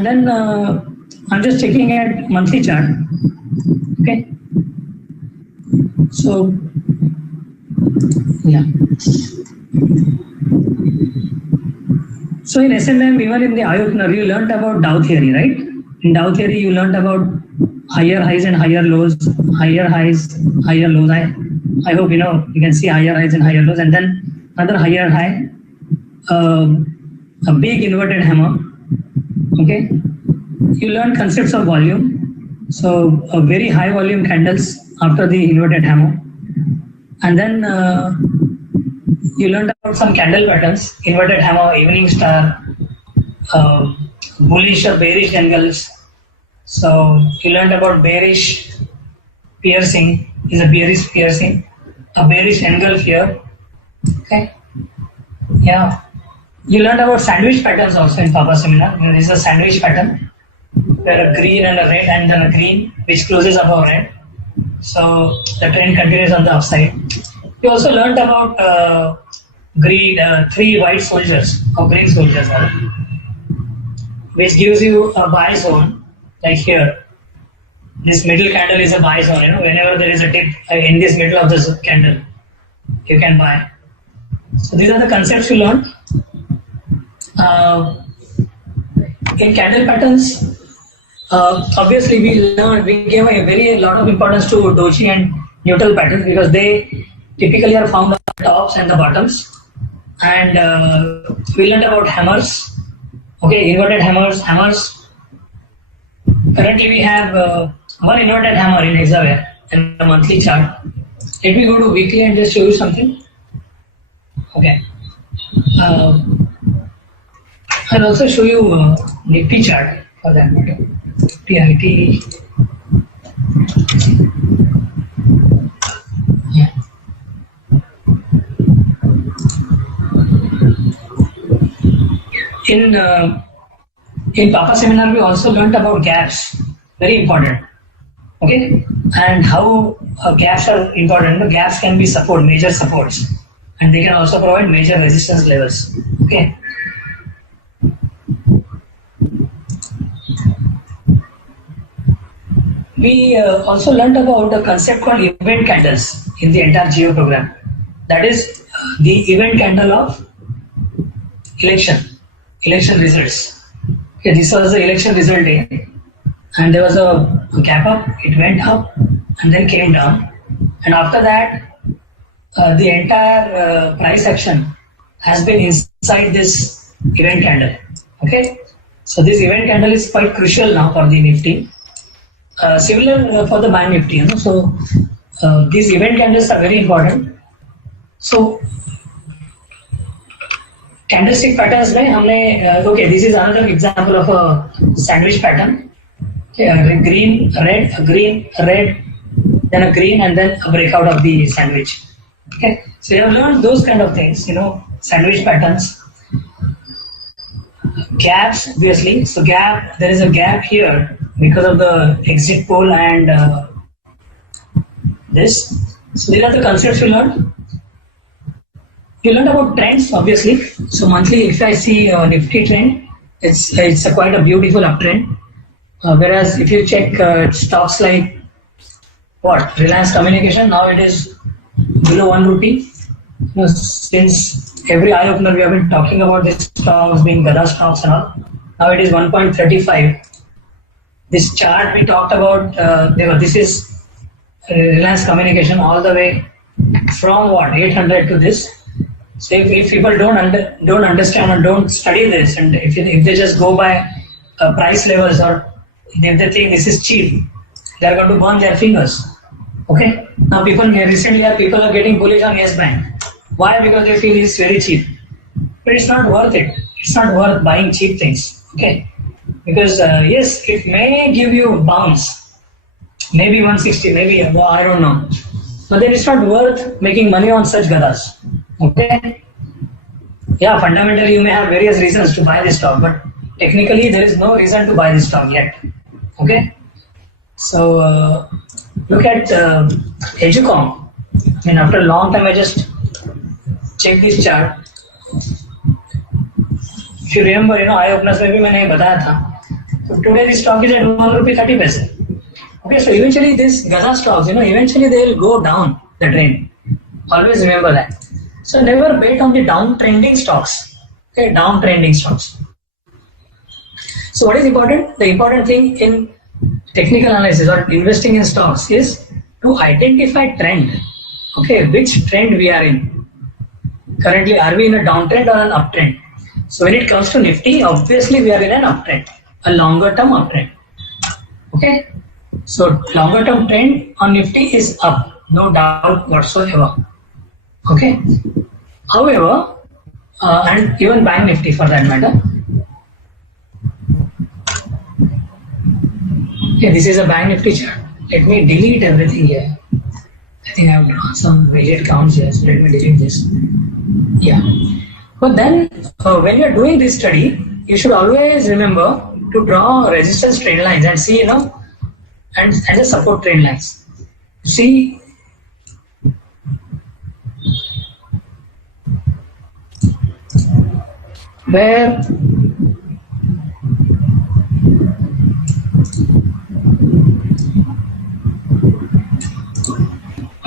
And then I'm just checking at monthly chart. Okay. So yeah. So in SMM, even in the eye opener, you learned about Dow theory, right? In Dow theory, you learned about higher highs and higher lows, higher highs, higher lows. I hope you can see higher highs and higher lows, and then another higher high, a big inverted hammer. Okay, you learn concepts of volume. So very high volume candles after the inverted hammer, and then you learned about some candle patterns: inverted hammer, evening star, bullish or bearish angles. So you learned about bearish piercing is a bearish piercing, a bearish angle here. Okay, yeah. You learned about sandwich patterns also in Papa seminar. There is a sandwich pattern where a green and a red and then a green which closes above red. So the trend continues on the upside. You also learned about three white soldiers or green soldiers, which gives you a buy zone. Like here, this middle candle is a buy zone. Whenever there is a dip in this middle of this candle, you can buy. So these are the concepts you learned. In candle patterns, obviously we gave a lot of importance to doji and neutral patterns because they typically are found on the tops and the bottoms. And we learned about hammers. Okay, inverted hammers. Currently we have one inverted hammer in Hexaware in the monthly chart. Let me go to weekly and just show you something. Okay. I'll also show you Nifty chart for that matter. TIT. Yeah. In Papa seminar, we also learned about gaps. Very important. Okay, and how gaps are important. The gaps can be major supports, and they can also provide major resistance levels. Okay. We also learned about a concept called event candles in the entire GEO program. That is the event candle of election results. Okay, this was the election result day, and there was a gap up. It went up and then came down, and after that, the entire price action has been inside this event candle. Okay, so this event candle is quite crucial now for the Nifty. Similar for the Bank Nifty. So these event candles are very important. So candlestick patterns में हमने okay, this is another example of a sandwich pattern. Okay, green, red, then a green, and then a breakout of the sandwich. Okay, so you have learned those kind of things. Sandwich patterns. Gaps, obviously. So there is a gap here because of the exit pole and this. So these are the concepts you learned. You learned about trends, obviously. So monthly, if I see a Nifty trend, it's quite a beautiful uptrend. Whereas if you check stocks like Reliance Communication, now it is below 1 rupee. Since every eye opener we have been talking about these stocks being Gada stocks and all. Now it is 1.35. This chart we talked about, this is Reliance Communication all the way from 800 to this. So if people don't understand or don't study this, and if they just go by price levels, or if they think this is cheap, they are going to burn their fingers. Okay. Now people are getting bullish on Yes Bank. Why? Because they feel it's very cheap. But it's not worth it. It's not worth buying cheap things. Okay. Because yes, it may give you a bounce, maybe 160, maybe I don't know. But then it's not worth making money on such gadas. Okay. Yeah, fundamentally you may have various reasons to buy this stock, but technically there is no reason to buy this stock yet. Okay. So look at Educom. After a long time I just checked this chart. If you remember, eye openers में भी मैंने बताया था So today the stock is at 1 rupee 30 paise. Okay, so eventually this Gaza stocks, eventually they will go down the trend. Always remember that. So never bet on the downtrending stocks. Okay, downtrending stocks. So what is important? The important thing in technical analysis or investing in stocks is to identify trend. Okay, which trend we are in. Currently, are we in a downtrend or an uptrend? So when it comes to Nifty, obviously we are in an uptrend, a longer term uptrend. Okay, so longer term trend on Nifty is up, no doubt whatsoever. Okay, however, and even Bank Nifty for that matter. Okay, this is a Bank Nifty chart. Let me delete everything here. I think I have drawn some varied counts here, so let me delete this. Yeah, but then when you are doing this study, you should always remember to draw resistance trend lines and see, and the support trend lines. See, where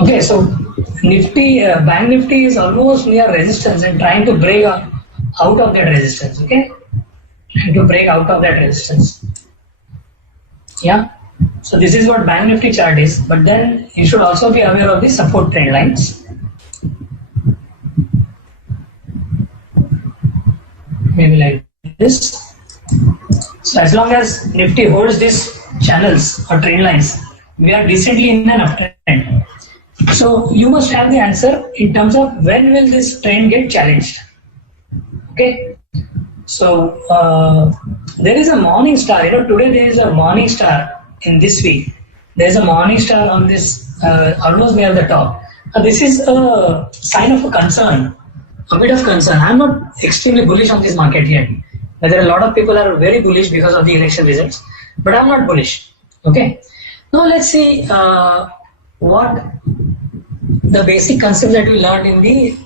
okay, so Nifty, Bank Nifty is almost near resistance and trying to break out of that resistance. Okay, trying to break out of that resistance. Yeah, so this is what Bank Nifty chart is. But then you should also be aware of the support trend lines. Maybe like this. So as long as Nifty holds these channels or trend lines, we are decently in an uptrend. So you must have the answer in terms of when will this trend get challenged. Okay. So there is a morning star. Today there is a morning star in this week. There is a morning star on this almost near the top. This is a sign of a concern, a bit of concern. I'm not extremely bullish on this market yet. There are a lot of people are very bullish because of the election results, but I'm not bullish. Okay. Now let's see what the basic concepts that we learned in the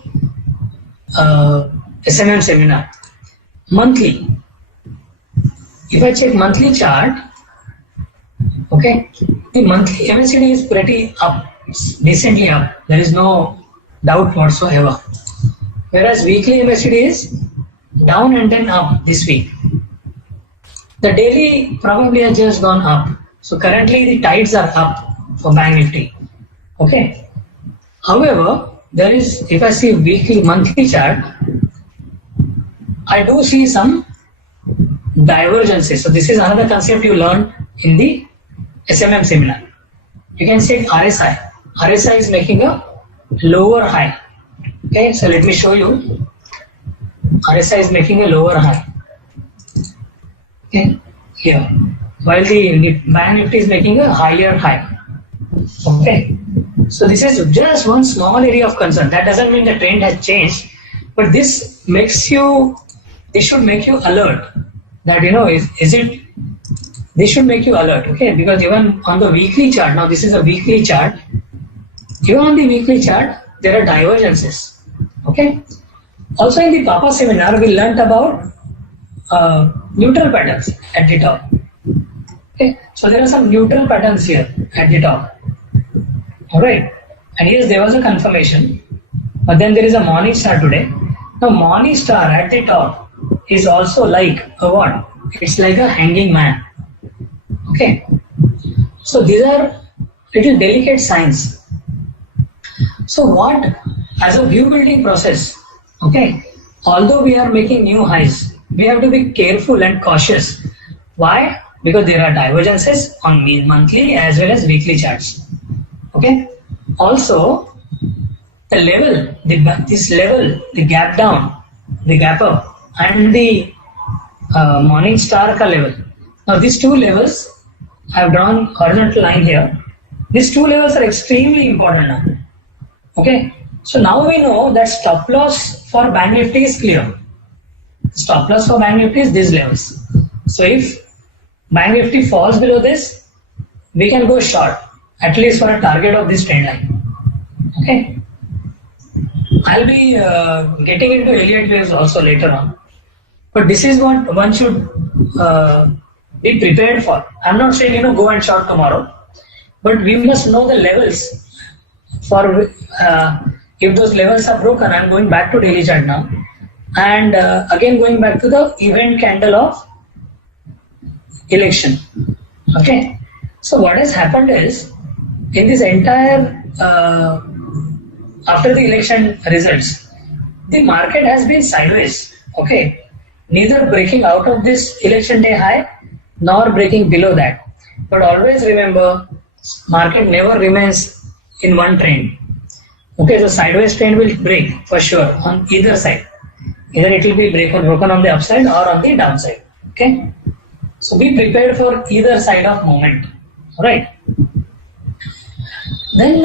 SMM seminar. Monthly. If I check monthly chart, okay, the monthly MACD is pretty up, decently up. There is no doubt whatsoever. Whereas weekly MACD is down and then up this week. The daily probably has just gone up. So currently the tides are up for Bank Nifty. Okay. However, there is, if I see weekly, monthly chart, I do see some divergences. So this is another concept you learned in the SMM seminar. You can see RSI. RSI is making a lower high. Okay, so let me show you. RSI is making a lower high. Okay, here. While the Bank Nifty is making a higher high. Okay. So this is just one small area of concern. That doesn't mean the trend has changed, but this should make you alert that this should make you alert. Okay, because even on the weekly chart, now this is a weekly chart, even on the weekly chart there are divergences. Okay, also in the Papa seminar we learnt about neutral patterns at the top. Okay, so there are some neutral patterns here at the top. Alright, and yes, there was a confirmation, but then there is a morning star today. Now morning star at the top is also like a what? It's like a hanging man. Okay, so these are little delicate signs. So what, as a view building process, okay, although we are making new highs, we have to be careful and cautious. Why? Because there are divergences on monthly as well as weekly charts. Okay. Also, the level, this level, the gap down, the gap up, and the morning star ka level. Now, these two levels, I have drawn horizontal line here. These two levels are extremely important now. Okay. So now we know that stop loss for Bank Nifty is clear. Stop loss for Bank Nifty is these levels. So if Bank Nifty falls below this, we can go short, at least for a target of this trend line. Okay. I'll be getting into Elliott waves also later on. But this is what one should be prepared for. I'm not saying go and short tomorrow, but we must know the levels for if those levels are broken. I'm going back to daily chart now, and again going back to the event candle of election. Okay, so what has happened is in this entire after the election results, the market has been sideways. Okay, neither breaking out of this election day high nor breaking below that. But always remember, market never remains in one trend. Okay, the sideways trend will break for sure on either side. Either it will be broken on the upside or on the downside. Okay, so be prepared for either side of movement. Right. Then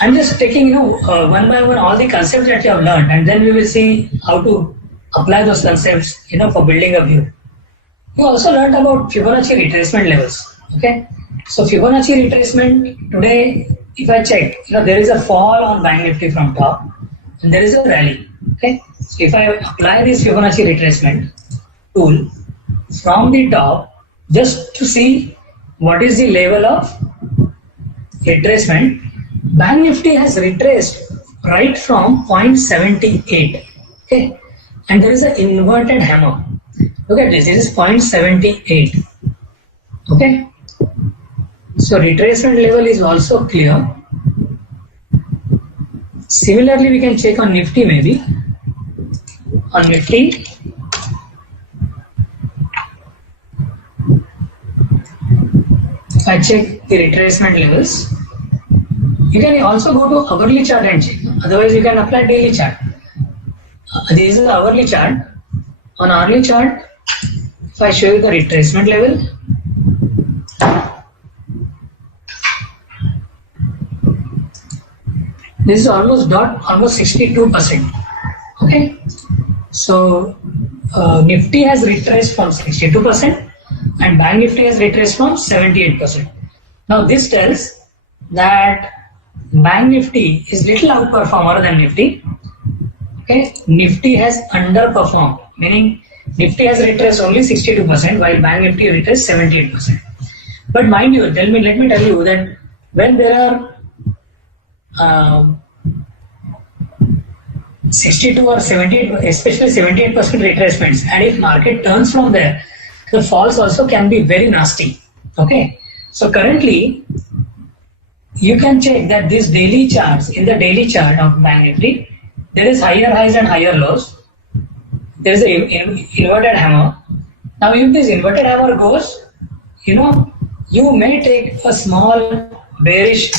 I'm just taking one by one all the concepts that you have learned, and then we will see how to apply those concepts for building a view. You also learned about Fibonacci retracement levels. Okay, so Fibonacci retracement today, if I check, there is a fall on Bank Nifty from top, and there is a rally. Okay, so if I apply this Fibonacci retracement tool from the top, just to see what is the level of retracement, Bank Nifty has retraced right from 0.78. Okay, and there is an inverted hammer. Look at this is 0.78. Okay, so retracement level is also clear. Similarly, we can check on Nifty maybe. On Nifty, if I check the retracement levels, you can also go to hourly chart and check. Otherwise, you can apply daily chart. This is the hourly chart. On hourly chart, if I show you the retracement level, this is almost 62%. Okay, so Nifty has retraced from 62% and Bank Nifty has retraced from 78%. Now this tells that Bank Nifty is little outperformer than Nifty. Okay, Nifty has underperformed, meaning Nifty has retraced only 62% while Bank Nifty retraced 78%. But mind you, let me tell you that when there are 62 or 78, especially 78% retracements, and if market turns from there, the falls also can be very nasty. Okay, so currently you can check that these daily charts, in the daily chart of Bank Nifty, there is higher highs and higher lows. There is an inverted hammer. Now if this inverted hammer goes, you may take a small bearish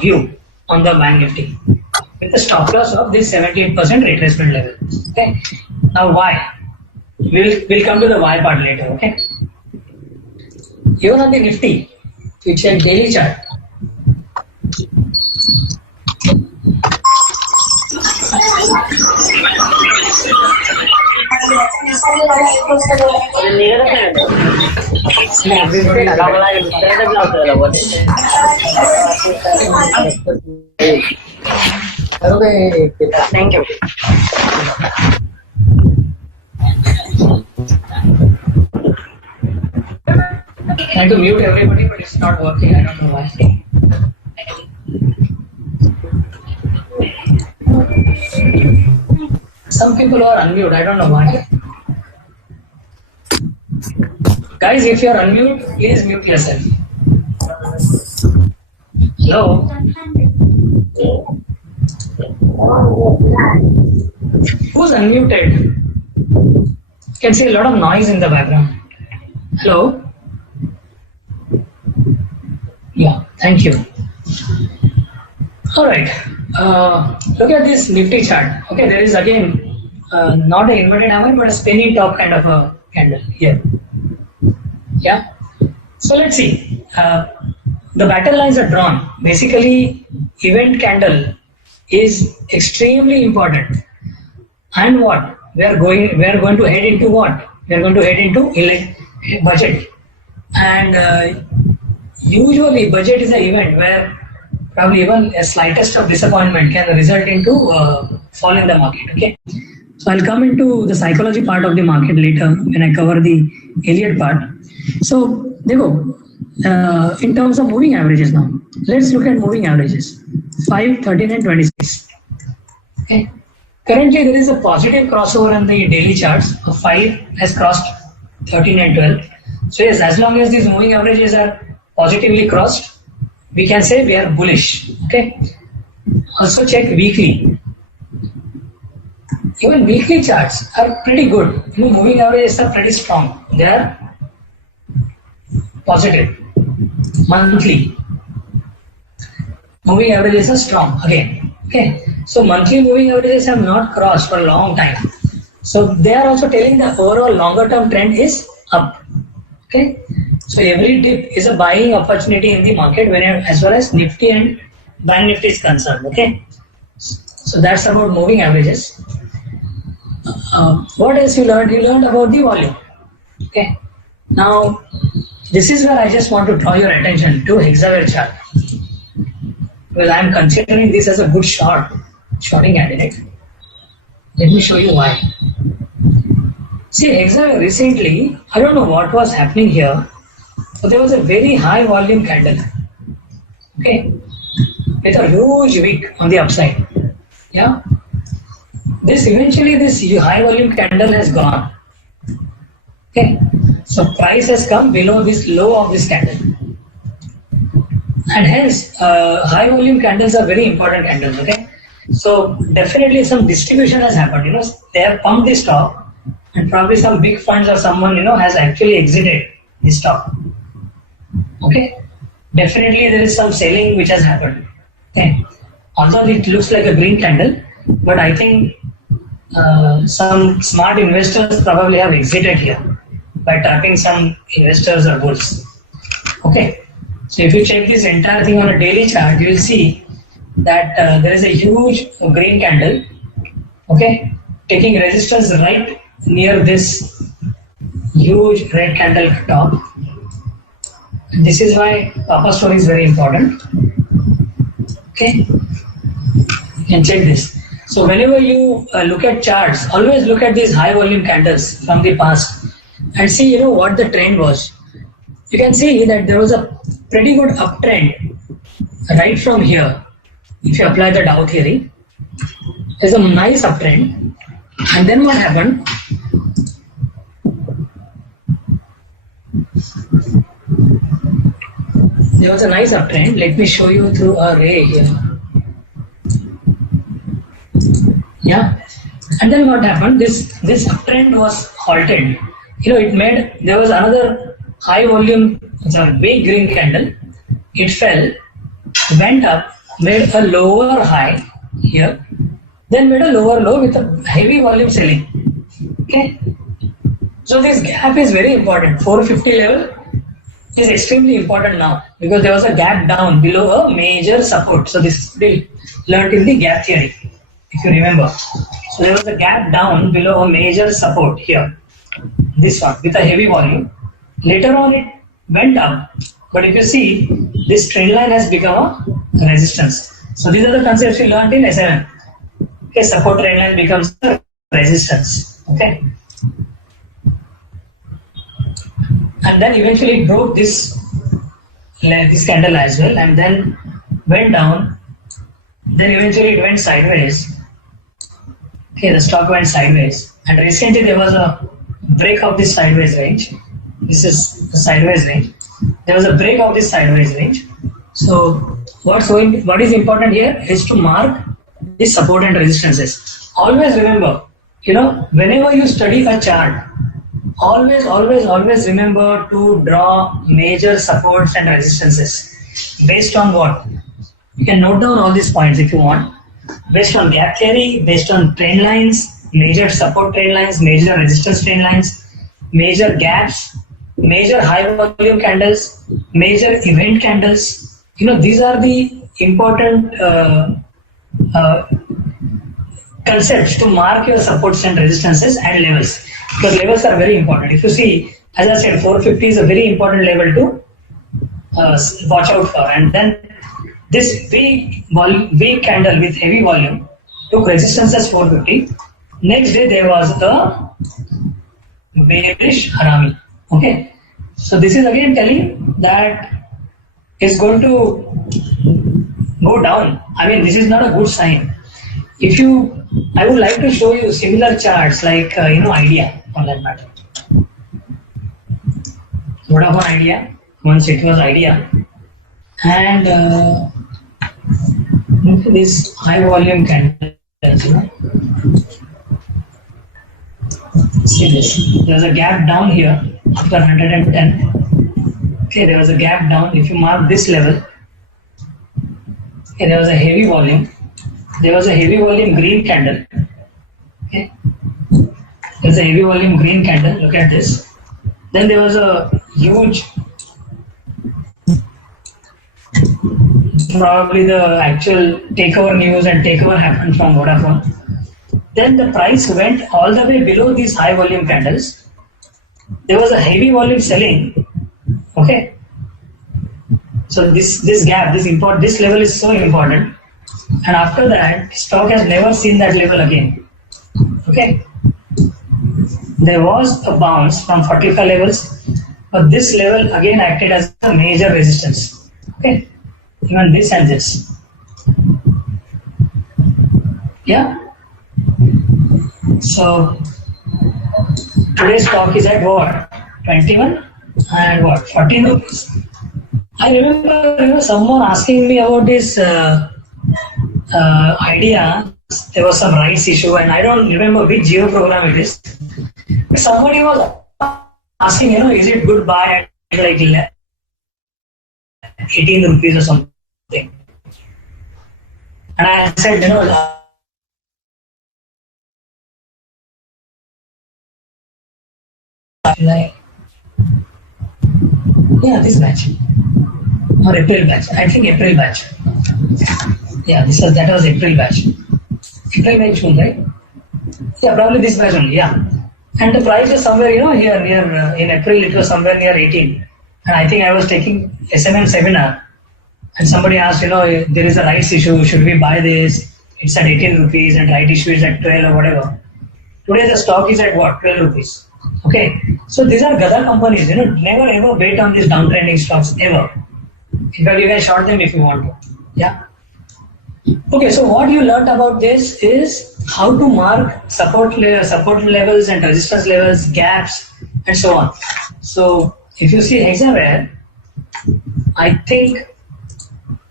view on the Bank Nifty with the stop loss of this 78% retracement level. Okay. Now why? We'll come to the why part later. Okay. Even on the Nifty, you check daily chart. Thank you. Trying to mute everybody, but it's not working. I don't know why. Some people are unmute. I don't know why. Guys, if you are unmute, please mute yourself. Hello. Who's unmuted? You can see a lot of noise in the background. Hello. Yeah, thank you. All right. Look at this Nifty chart. Okay, there is again not an inverted hammer, but a spinning top kind of a candle here. Yeah. So let's see. The battle lines are drawn. Basically, event candle is extremely important. And what? We are going to head into what? We are going to head into budget. And usually budget is an event where probably even a slightest of disappointment can result into fall in the market. Okay. So I'll come into the psychology part of the market later when I cover the Elliott part. So, देखो, in terms of moving averages now, let's look at moving averages 5, 13, and 26. Okay. Currently, there is a positive crossover on the daily charts. 5 has crossed 13 and 12. So, yes, as long as these moving averages are positively crossed, we can say we are bullish. Okay. Also, check weekly. Even weekly charts are pretty good. Moving averages are pretty strong. They are positive. Monthly moving averages are strong again. Okay, so monthly moving averages have not crossed for a long time. So they are also telling the overall longer term trend is up. Okay, so every dip is a buying opportunity in the market when as far as Nifty and Bank Nifty is concerned. Okay, so that's about moving averages. What else you learned? You learned about the volume. Okay, now this is where I just want to draw your attention to hexagonal chart. Well, I am considering this as a good shorting candidate. Let me show you why. See, hexagonal recently, I don't know what was happening here, but there was a very high volume candle. Okay, with a huge wick on the upside. Yeah. This high volume candle has gone. Okay, so price has come below this low of this candle, and hence high volume candles are very important candles. Okay, so definitely some distribution has happened. They have pumped the stock, and probably some big funds or someone has actually exited the stock. Okay, definitely there is some selling which has happened. Okay, although it looks like a green candle, but I think some smart investors probably have exited here by trapping some investors or bulls. Okay, so if you check this entire thing on a daily chart, you will see that there is a huge green candle. Okay, taking resistance right near this huge red candle top. And this is why Papa story is very important. Okay, you can check this. So whenever you look at charts, always look at these high volume candles from the past and see what the trend was. You can see that there was a pretty good uptrend right from here. If you apply the Dow theory, there's a nice uptrend, and then what happened? There was a nice uptrend. Let me show you through a ray here. Yeah, and then what happened? This uptrend was halted. There was another high volume, big green candle. It fell, went up, made a lower high here, then made a lower low with a heavy volume selling. Okay, so this gap is very important. 450 level is extremely important now because there was a gap down below a major support. So this we learned in the gap theory, if you remember. So there was a gap down below a major support here. This one with a heavy volume. Later on it went up, but if you see, this trend line has become a resistance. So these are the concepts we learned in S7. Okay, support trend line becomes a resistance. Okay, and then eventually it broke this candle as well, and then went down. Then eventually it went sideways. Okay, the stock went sideways, and recently there was a break of this sideways range. This is the sideways range. There was a break of this sideways range. So what is important here is to mark the support and resistances. Always remember, whenever you study a chart, always remember to draw major supports and resistances. Based on what? You can note down all these points if you want. Based on gap theory, based on trend lines, major support trend lines, major resistance trend lines, major gaps, major high volume candles, major event candles. These are the important concepts to mark your supports and resistances and levels, because levels are very important. If you see, as I said, 450 is a very important level to watch out for, and then this weak candle with heavy volume took resistance as 450. Next day there was a bearish harami. Okay, So this is again telling that it's going to go down. I mean, this is not a good sign. I would like to show you similar charts like Idea on that matter. Vodafone Idea, once it was Idea, and this high volume candles, See this. There's a gap down here after 110. Okay, there was a gap down. If you mark this level, okay, there was a heavy volume. There was a heavy volume green candle. Okay, there's a heavy volume green candle. Look at this. Then there was a huge, probably the actual takeover news and takeover happened from Vodafone. Then the price went all the way below these high volume candles. There was a heavy volume selling. Okay. So this gap, this level is so important. And after that, stock has never seen that level again. Okay. There was a bounce from 45 levels, but this level again acted as a major resistance. Okay. Even this and this. Yeah. So today's stock is at what? 21 and what? 14 rupees. I remember someone asking me about this idea. There was some rights issue, and I don't remember which geo program it is. But somebody was asking, is it good buy at like 18 rupees or something? And I said, this batch or April batch. I think April batch. Yeah, that was April batch. April batch one, right? Yeah, probably this batch only. Yeah, and the price is somewhere here near in April it was somewhere near 18, and I think I was taking SMM seminar, and somebody asked, there is a rights issue. Should we buy this? It's at 18 rupees, and right issue is at 12 or whatever. Today the stock is at what? 12 rupees. Okay, so these are Gada companies, never ever bet on these downtrending stocks ever. In fact, you can short them if you want to. Yeah. Okay, so what you learned about this is how to mark support levels and resistance levels, gaps, and so on. So if you see Hexaware, I think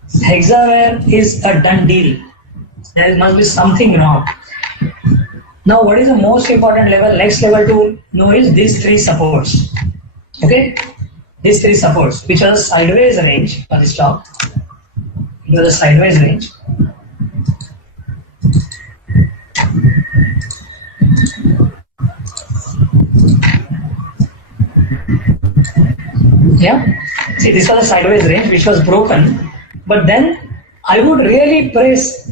Hexaware is a done deal. There must be something wrong. Now, what is the most important level? Next level to know is these three supports. Okay, these three supports, which are the sideways range for the stock. It was a sideways range. Yeah, see, this was a sideways range which was broken, but then I would really press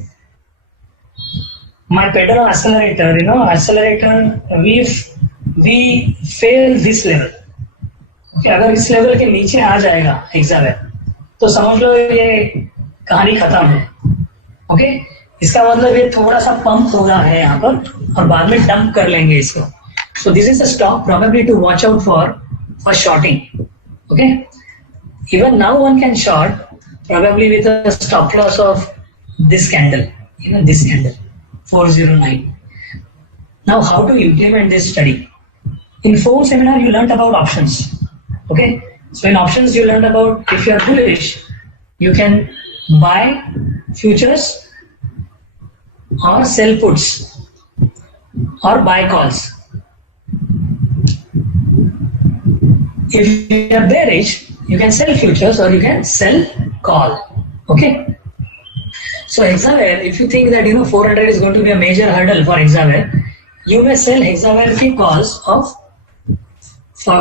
my pedal on accelerator, we fail this level. Okay, अगर इस level के नीचे आ जाएगा Hexaware, तो समझ लो ये कहानी खत्म है. ओके, इसका मतलब ये थोड़ा सा पंप होगा है यहाँ पर और बाद में डंप कर लेंगे इसको. So this is a stock probably to watch out for shorting. Okay, even now one can short probably with a stop loss of this candle, this candle. 409. Now, how to implement this study? In phone seminar, you learned about options. Okay, so in options, you learned about if you are bullish, you can buy futures or sell puts or buy calls. If you are bearish, you can sell futures or you can sell call. Okay. So Hexaware, if you think that 400 is going to be a major hurdle for Hexaware, you may sell Hexaware की calls of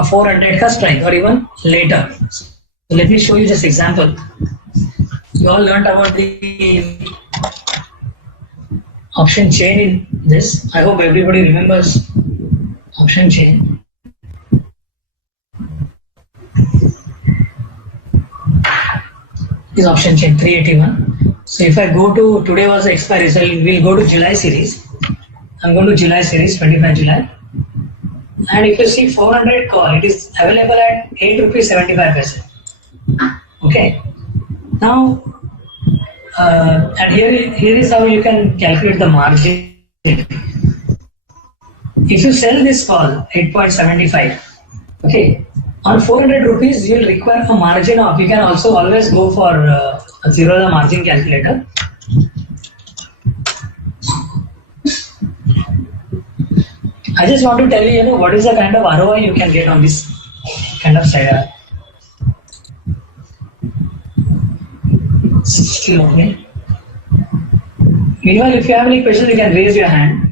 400 का strike or even later. So let me show you just example. You all learned about the option chain in this. I hope everybody remembers option chain. This option chain 381. So if I go to, today was the expiry, so we'll go to July series. I'm going to July series, 25 July. And if you see 400 call, it is available at 8 rupees 75 paise. Okay. Now, and here is how you can calculate the margin. If you sell this call 8.75, okay, on 400 rupees you will require a margin of, you can also always go for a Zerodha margin calculator. I just want to tell you, what is the kind of ROI you can get on this kind of side. Still okay. Meanwhile, if you have any questions, you can raise your hand.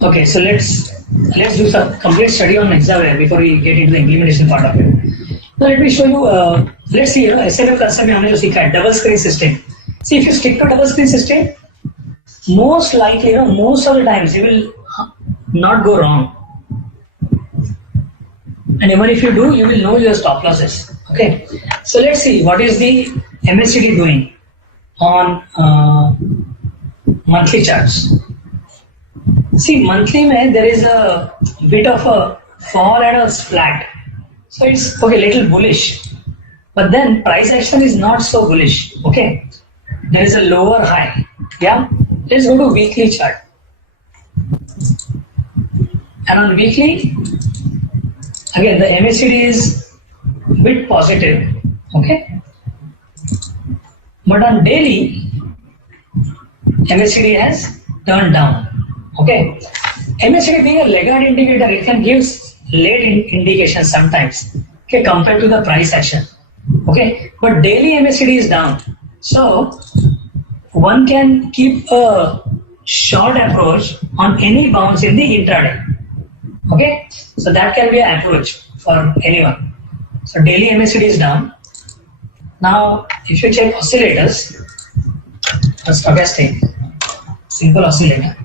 Okay, so let's do some complete study on Hexaware before we get into the implementation part of it. Now let me show you. Let's see, SFF concept में हमने जो सीखा है double screen system. See, if you stick to double screen system, most likely, most of the times you will not go wrong. And even if you do, you will know your stop losses. Okay, so let's see what is the MACD doing on monthly charts. See, monthly there is a bit of a fall and a flat. So it's okay, little bullish. But then price action is not so bullish. Okay, there is a lower high. Yeah, let's go to weekly chart. And on weekly, again the MACD is a bit positive. Okay, but on daily, MACD has turned down. Okay, MACD being a laggard indicator, it can give late indication sometimes, okay, compared to the price action. Okay, but daily MACD is down, so one can keep a short approach on any bounce in the intraday. Okay, so that can be an approach for anyone. So daily MACD is down. Now, if you check oscillators, a stochastic simple oscillator.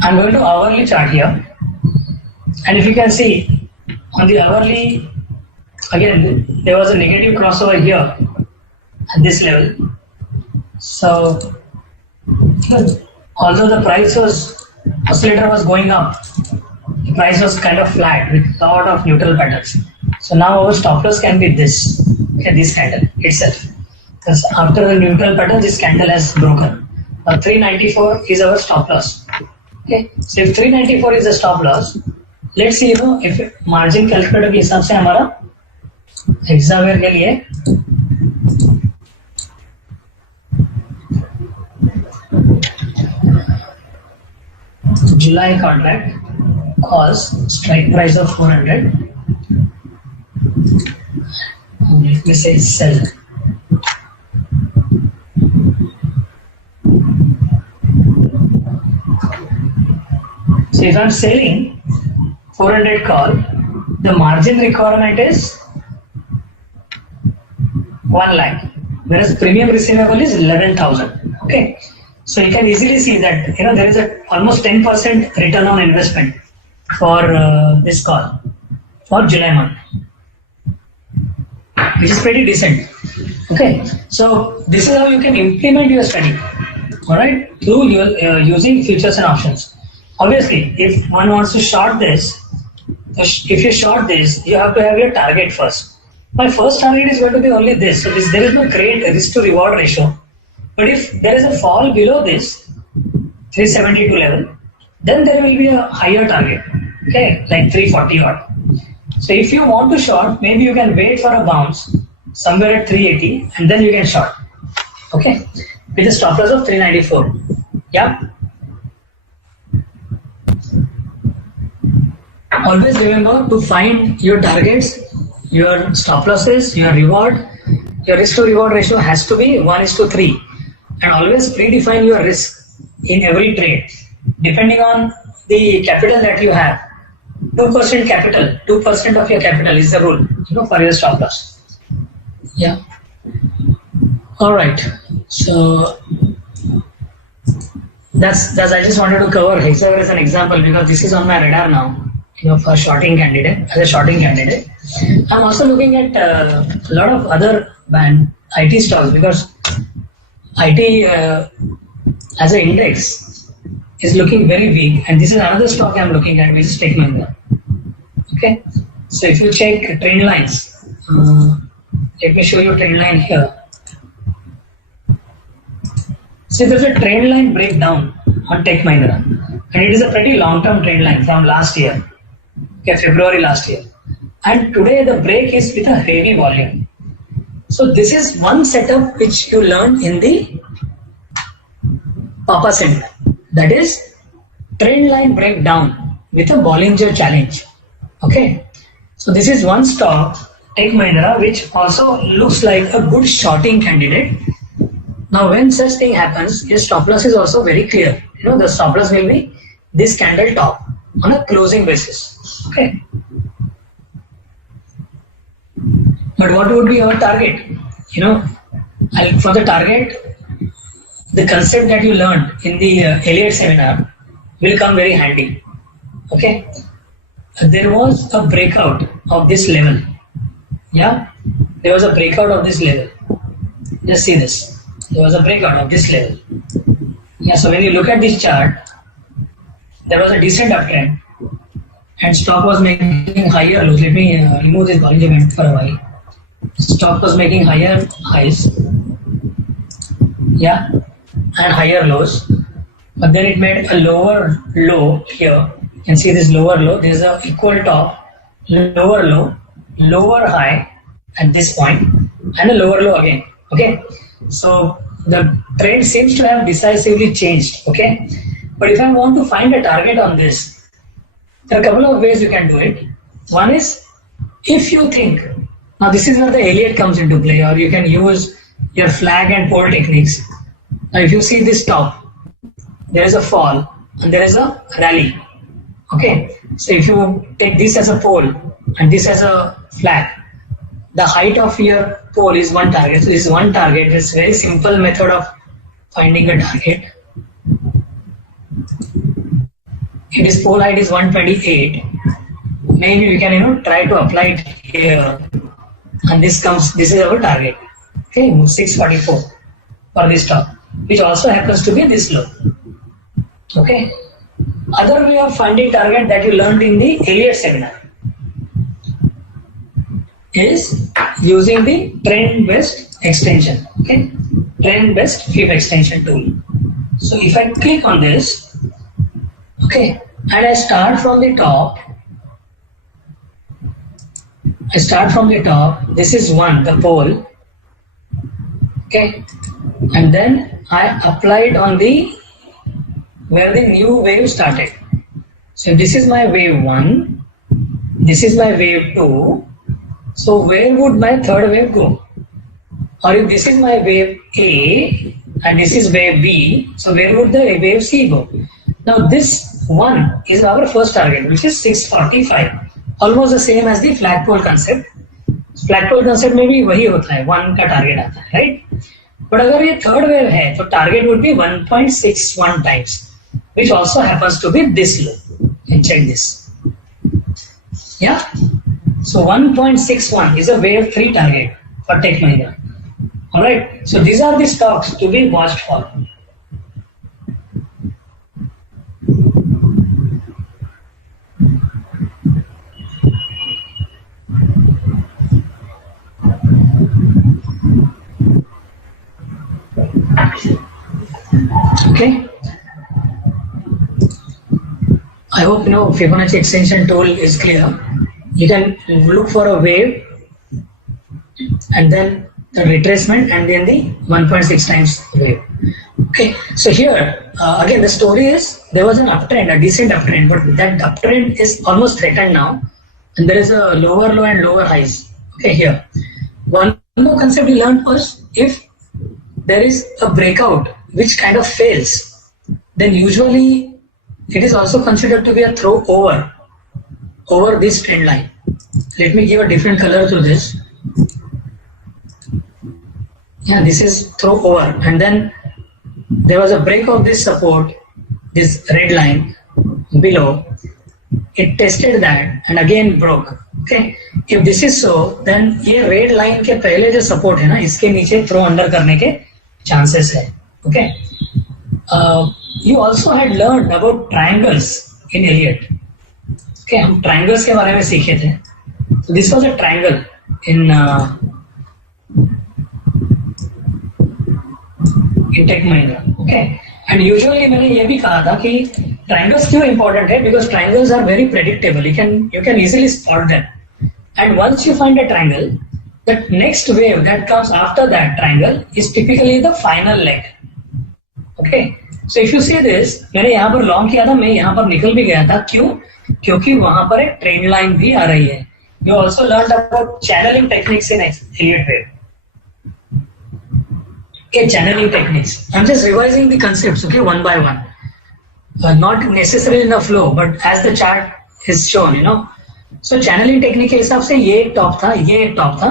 I'm going to hourly chart here, and if you can see on the hourly, again there was a negative crossover here at this level. So although the price oscillator was going up, the price was kind of flat with a lot of neutral patterns. So now our stop loss can be this, okay, this candle itself, because after the neutral pattern this candle has broken. Now 394 is our stop loss. Okay, so if 394 is the stop loss, let's see, if margin calculator के हिसाब से हमारा Hexaware के लिए July contract calls strike price of 400. Let me say sell. So if I'm selling 400 call, the margin requirement is 1 lakh, whereas premium receivable is 11,000. Okay, so you can easily see that there is a almost 10% return on investment for this call for July month, which is pretty decent. Okay, so this is how you can implement your study. All right, through your using futures and options. Obviously, if one wants to short this, if you short this, you have to have your target first. My first target is going to be only this. So there is no great risk to reward ratio. But if there is a fall below this 372 level, then there will be a higher target. Okay, like 340 odd. So if you want to short, maybe you can wait for a bounce somewhere at 380 and then you can short. Okay, with a stop loss of 394. Yeah. Always remember to find your targets, your stop losses, your reward. Your risk to reward ratio has to be 1:3, and always predefine your risk in every trade depending on the capital that you have. 2% capital, 2% of your capital is the rule, for your stop loss. Yeah. All right. So that's I just wanted to cover Hexaver as an example because this is on my radar now. For shorting candidate, as a shorting candidate. I'm also looking at a lot of other IT stocks because IT as an index is looking very weak, and this is another stock I'm looking at, which is Tech Mahindra. Okay, so if you check trend lines, let me show you trend line here. See, there's a trend line breakdown on Tech Mahindra, and it is a pretty long-term trend line from last year. Okay, February last year, and today the break is with a heavy volume. So this is one setup which you learn in the Papa Center, that is trend line breakdown with a Bollinger Challenge. Okay, so this is one stock, Tech Mahindra, which also looks like a good shorting candidate. Now when such thing happens, your stop loss is also very clear. The stop loss will be this candle top on a closing basis. Okay, but what would be our target? For the target, the concept that you learned in the Elliott seminar will come very handy. Okay, there was a breakout of this level. Yeah, there was a breakout of this level. Just see this. There was a breakout of this level. Yeah, so when you look at this chart, there was a decent uptrend. And stock was making higher lows. Let me remove this Bollinger Band for a while. Stock was making higher highs, yeah, and higher lows. But then it made a lower low here. You can see this lower low. There is a equal top, lower low, lower high at this point, and a lower low again. Okay, so the trend seems to have decisively changed. Okay, but if I want to find a target on this, there are a couple of ways you can do it. One is, if you think, now this is where the Elliott comes into play, or you can use your flag and pole techniques. Now if you see this top, there is a fall and there is a rally. Okay, so if you take this as a pole and this as a flag, the height of your pole is one target. So this is one target. It's a very simple method of finding a target. If this pole height is 128, maybe we can try to apply it here, and this is our target. Okay, 644 for this top, which also happens to be this low. Okay, other way of finding target that you learned in the Elliott seminar is using the trend based extension. Okay, trend based fib extension tool. So if I click on this, okay, and I start from the top. This is one, the pole. Okay, and then I applied on the where the new wave started. So this is my wave 1, this is my wave 2. So where would my third wave go? Or if this is my wave A and this is wave B, so where would the wave C go? Now this one is our first target, which is 645. Almost the same as the flagpole concept. Flagpole concept में भी वही होता है, 1 का target आता है, right? But अगर ये third wave है, तो target would be 1.61 times, which also happens to be this low. You can check this. Yeah. So 1.61 is a wave 3 target for Tech Mahindra. Alright. So these are the stocks to be watched for. Okay. I hope Fibonacci extension tool is clear. You can look for a wave and then the retracement and then the 1.6 times wave. Okay, so here again the story is there was an uptrend, a decent uptrend, but that uptrend is almost threatened now, and there is a lower low and lower highs. Okay, here one more concept we learned was, if there is a breakout which kind of fails, then usually it is also considered to be a throw over this trend line. Let me give a different color to this. Yeah, this is throw over, and then there was a break of this support this red line below, it tested that and again broke. Okay, if this is so, then ये red line के पहले जो support है ना, इसके नीचे throw under करने के chances है. Okay, you also had learned about triangles in Elliott. Okay, हम triangles के बारे में सीखे थे. So this was a triangle in Tech Mahindra. Okay, and usually मैंने ये भी कहा था कि triangles क्यों important है, because triangles are very predictable. You can easily spot them. And once you find a triangle, the next wave that comes after that triangle is typically the final leg. Okay, so if you see this, मैंने यहाँ पर long किया था, मैं यहाँ पर निकल भी गया था. क्यों? क्योंकि वहां पर एक ट्रेंड लाइन भी आ रही है. You also learned about channeling techniques in Elliott wave. Okay, channeling techniques. I'm just revising the concepts, okay, one by one. Not necessarily in a flow, but as the chart is shown, you know. So channeling technique के हिसाब से ये top था, ये top था,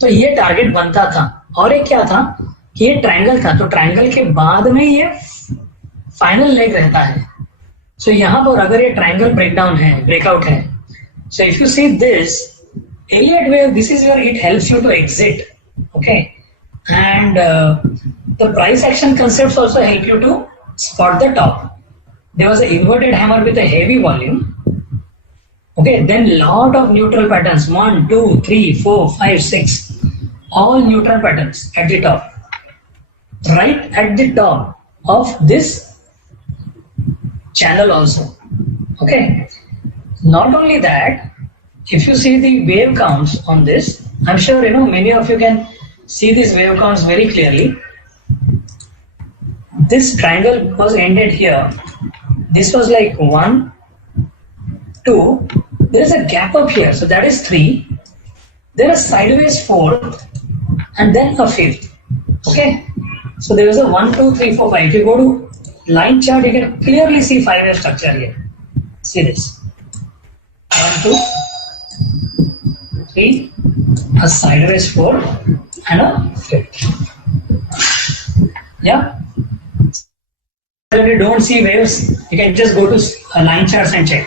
तो ये target बनता था. और एक क्या था कि ये ट्रायंगल था, तो ट्रायंगल के बाद में ये फाइनल लेग रहता है. सो यहाँ पर अगर ये ट्रायंगल ब्रेकडाउन है, ब्रेकआउट है, so if you see this Elliott wave, this is where it helps you to exit. Okay, and the price action concepts also help you to spot the top. There was an inverted hammer with a heavy volume. Okay, then lot of neutral patterns, 1, 2, 3, 4, 5, 6, all neutral patterns at the top. Right at the top of this channel also. Okay, not only that, if you see the wave counts on this, I'm sure you know many of you can see these wave counts very clearly. This triangle was ended here. This was like 1, 2. There is a gap up here, so that is 3. There is sideways 4, and then a 5th. Okay, so there is a 1, 2, 3, 4, 5. If you go to line chart, you can clearly see 5-wave structure here. See this: 1, 2, 3, a sideways 4, and a 5th. Yeah. When you don't see waves, you can just go to line charts and check.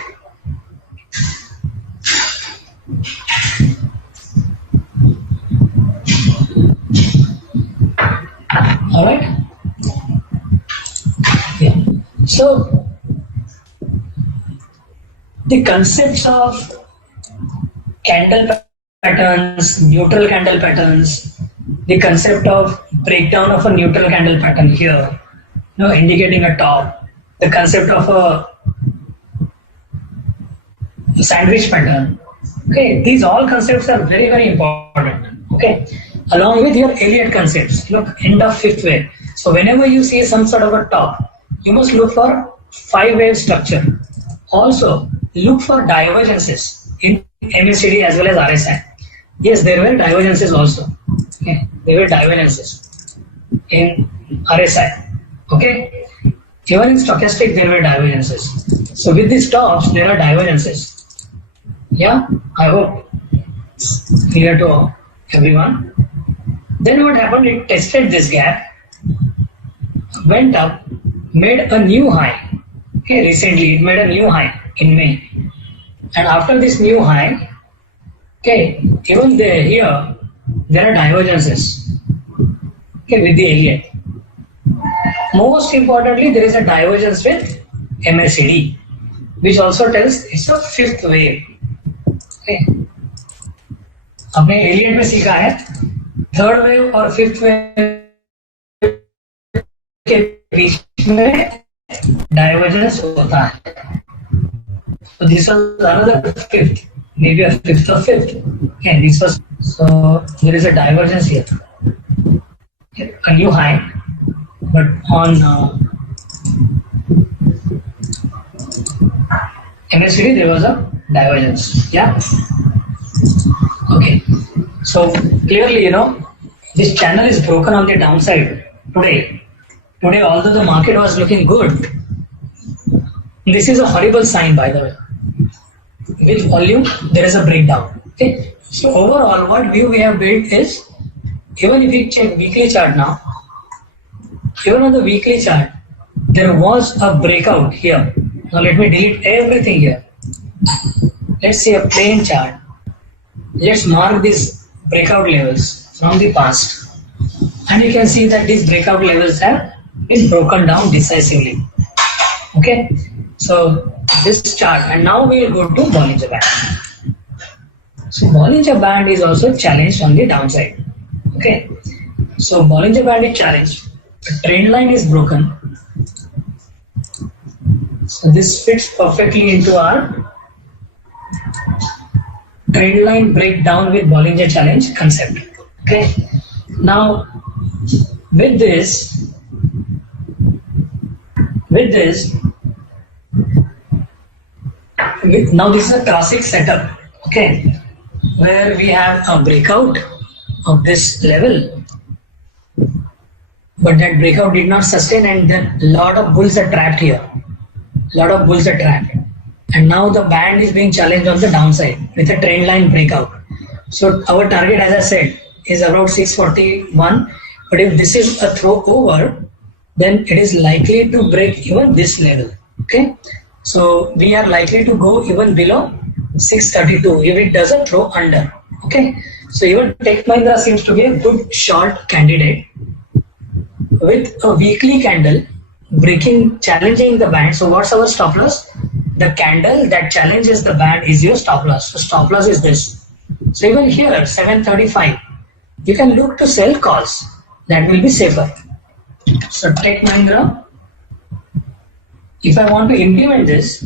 All right. Yeah. So the concepts of candle patterns, neutral candle patterns, the concept of breakdown of a neutral candle pattern here, you know, indicating a top, the concept of a sandwich pattern. Okay, these all concepts are very, very important. Okay, along with your Elliott concepts. Look, end of 5th wave. So whenever you see some sort of a top, you must look for 5-wave structure. Also, look for divergences in MACD as well as RSI. Yes, there were divergences also. Okay, there were divergences in RSI. Okay, even in stochastic there were divergences. So with these tops, there are divergences. Yeah, I hope it's clear to everyone. Then what happened? It tested this gap, went up, made a new high. Okay, recently it made a new high in May, and after this new high, okay, even here there are divergences. Okay, with the Elliott. Most importantly, there is a divergence with MACD, which also tells it's a 5th wave. Okay, हमने Elliott में सीखा है 3rd wave और 5th wave के बीच में divergence होता है. So this was another 5th, maybe a 5th or 5th. Okay, this was, so there is a divergence here. Okay, a new high, but on MACD there was a divergence. Yeah. Okay. So clearly, you know, this channel is broken on the downside today. Today, although the market was looking good, this is a horrible sign, by the way. With volume, there is a breakdown. Okay. So overall, what view we have built is, even if we check weekly chart now, even on the weekly chart, there was a breakout here. Now let me delete everything here. Let's see a plain chart. Let's mark these breakout levels from the past. And you can see that these breakout levels have been broken down decisively. Okay, so this chart, and now we will go to Bollinger Band. So Bollinger Band is also challenged on the downside. Okay, so Bollinger Band is challenged. The trend line is broken. So this fits perfectly into our trend line breakdown with Bollinger Challenge concept. Okay, now with this, now this is a classic setup. Okay, where we have a breakout of this level, but that breakout did not sustain, and then a lot of bulls are trapped here. And now the band is being challenged on the downside with a trend line breakout. So our target, as I said, is about 641. But if this is a throw over, then it is likely to break even this level. Okay, so we are likely to go even below 632 if it doesn't throw under. Okay, so even Tech Mahindra seems to be a good short candidate with a weekly candle challenging the band. So what's our stop loss? The candle that challenges the band is your stop loss. So stop loss is this. So even here 735, you can look to sell calls. That will be safer. So Tech Mahindra, if I want to implement this,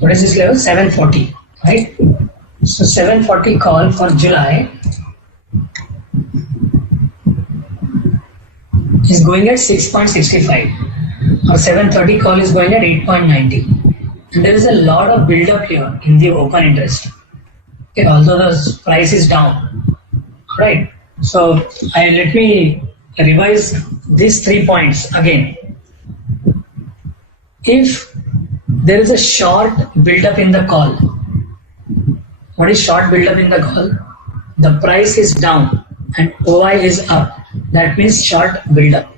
what is this level? 740, right? So 740 call for July is going at 6.65, or 730 call is going at 8.90. And there is a lot of build up here in the open interest. Okay, although the price is down, right? So let me revise these 3 points again. If there is a short build up in the call, what is short build up in the call? The price is down and OI is up. That means short build up.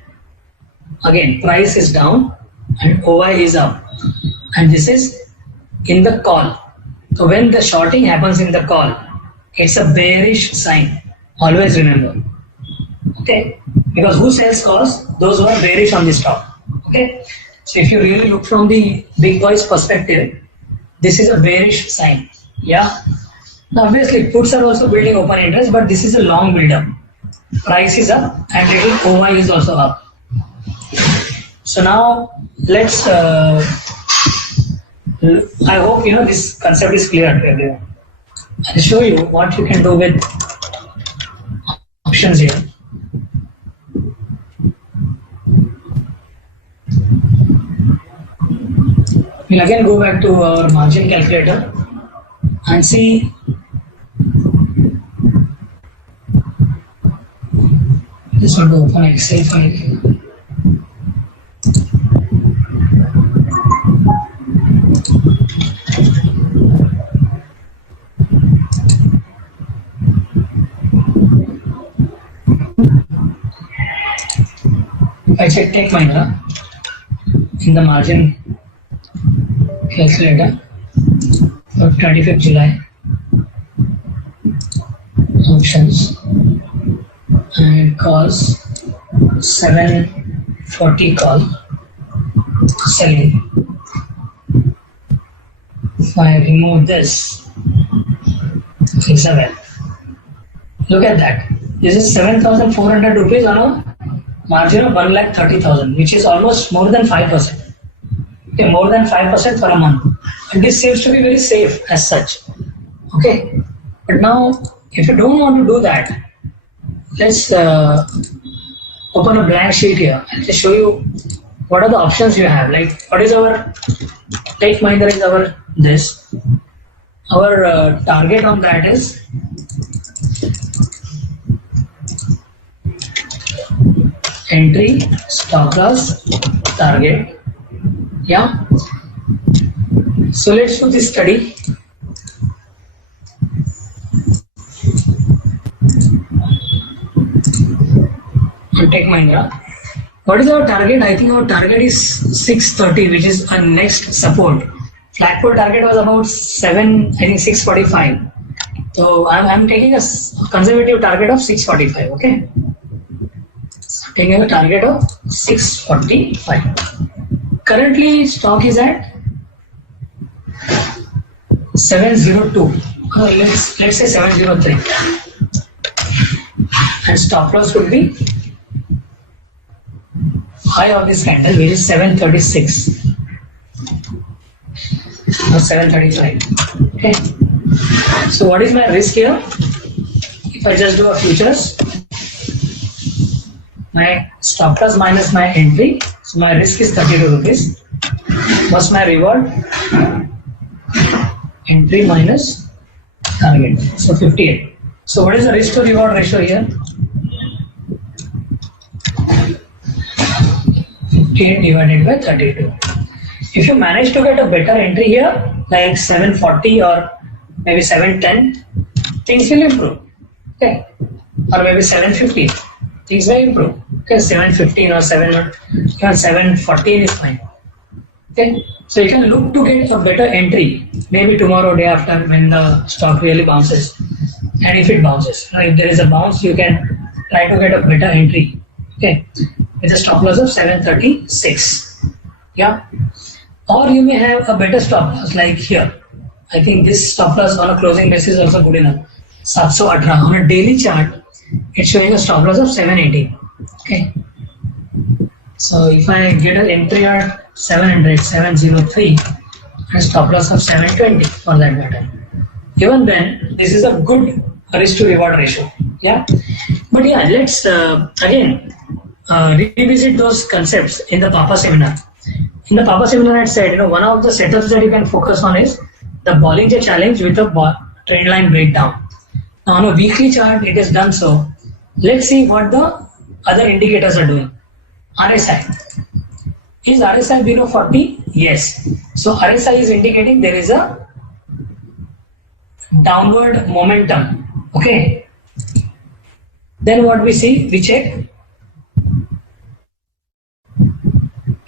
Again, price is down and OI is up. And this is in the call. So when the shorting happens in the call, it's a bearish sign. Always remember. Okay? Because who sells calls? Those who are bearish on the stock. Okay? So if you really look from the big boys perspective, this is a bearish sign. Yeah? Now obviously puts are also building open interest, but this is a long build up. Price is up and little OI is also up. So now let's I hope this concept is clear to everyone. I'll show you what you can do with options here. We'll again go back to our margin calculator and see this one to open Excel file. I said Tech Mahindra in the margin calculator for 25th July options, and calls 740 call selling. If I remove this, it's a well. Look at that. This is 7,400 rupees on a margin of 1,30,000, which is almost more than 5%. Okay, more than 5% for a month. And this seems to be very safe as such. Okay, but now if you don't want to do that, let's open a blank sheet here. I'll just show you what are the options you have. Like what is our Tech Mahindra is our this. Our target on that is entry, stop loss, target. Yeah. So let's do this study. on Tech Mahindra. What is our target? I think our target is 630, which is our next support. Flagpole target was about 645. So I'm taking a conservative target of 645. Okay, so taking a target of 645. Currently, stock is at 702. Let's say 703, and stop loss would be high of this candle, which is 736 or 735. Okay. So what is my risk here? If I just do a futures, my stop loss minus my entry, so my risk is 32 rupees. What's my reward? Entry minus target, so 58. So what is the risk to reward ratio here? 58 divided by 32. If you manage to get a better entry here, like 740 or maybe 710, things will improve. Okay, or maybe 750, things will improve. Okay, 715 or 714 is fine. Okay, so you can look to get a better entry, maybe tomorrow, day after, when the stock really bounces. And if it bounces, if there is a bounce, you can try to get a better entry. Okay, with a stop loss of 736. Yeah, or you may have a better stop loss like here. I think this stop loss on a closing basis is also good enough. 718 on a daily chart, it's showing a stop loss of 780. Okay, so if I get an entry at 703 and stop loss of 720 for that matter, even then this is a good risk to reward ratio. Yeah, but yeah, let's again revisit those concepts in the Papa seminar. In the Papa seminar, I said, one of the setups that you can focus on is the Bollinger challenge with a trend line breakdown. Now on a weekly chart, it is done so. Let's see what the other indicators are doing. RSI. Is RSI below 40? Yes. So RSI is indicating there is a downward momentum. Okay. Then what we see? We check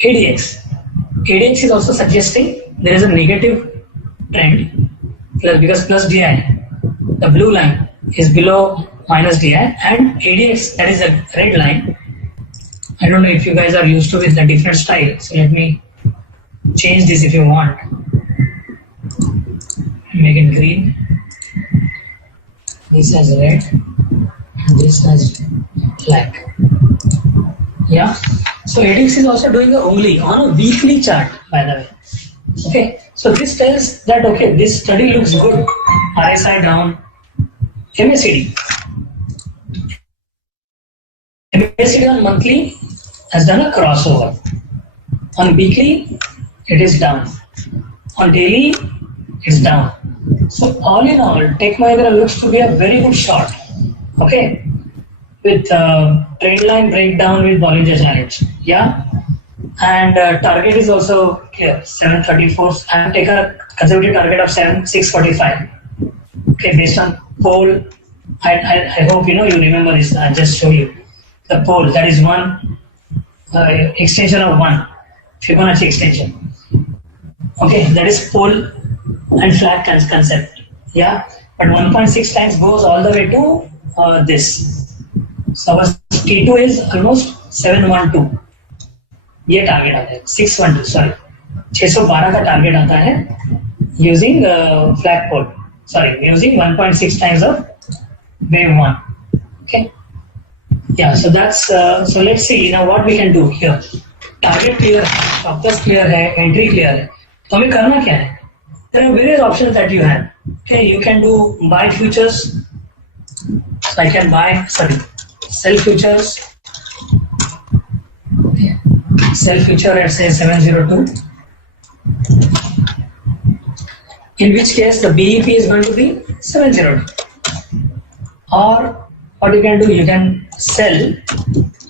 ADX. ADX is also suggesting there is a negative trend because plus DI, the blue line is below minus DI, and ADX, that is a red line. I don't know if you guys are used to with the different style, so let me change this if you want. Make it green. This as red, and this as black. Yeah. So ADX is also doing only on a weekly chart, by the way. Okay. So this tells that okay, this study looks good. RSI down. MACD. MACD on monthly has done a crossover. On weekly, it is down. On daily, it's down. So all in all, Tech Mahindra looks to be a very good short. Okay, with trend line breakdown with Bollinger challenge. Yeah, and target is also here 734. I take a conservative target of 645. Okay, based on pole. I hope you remember this. I'll just show you the pole. That is one extension of one Fibonacci extension. Okay, that is pole and flag concept. Yeah, but 1.6 times goes all the way to this. So our T2 is almost 712. ये target आता है 612 sorry 612 का target आता है using flagpole. Sorry, using 1.6 times of wave 1. Okay. Yeah, so that's so let's see now what we can do here. Target clear, stop loss clear है, entry clear है. तो हमें करना क्या है? There are various options that you have. Okay, you can do buy futures. So I can sell futures. Okay. Sell future at say 702. In which case the BEP is going to be 702. Or what you can do, you can sell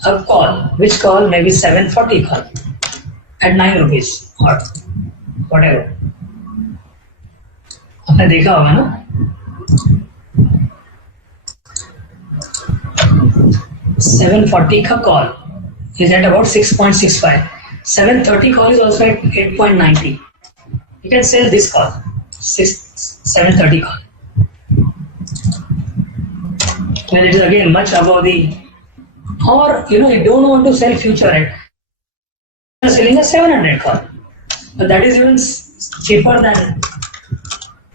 a call. Which call? Maybe 740 call at 9 rupees or whatever. आपने देखा होगा ना? 740 ka call is at about 6.65. 730 call is also at 8.90. You can sell this call, 730 call. When it is again much above the, or you don't want to sell future at, you are selling a 700 call, but that is even cheaper than,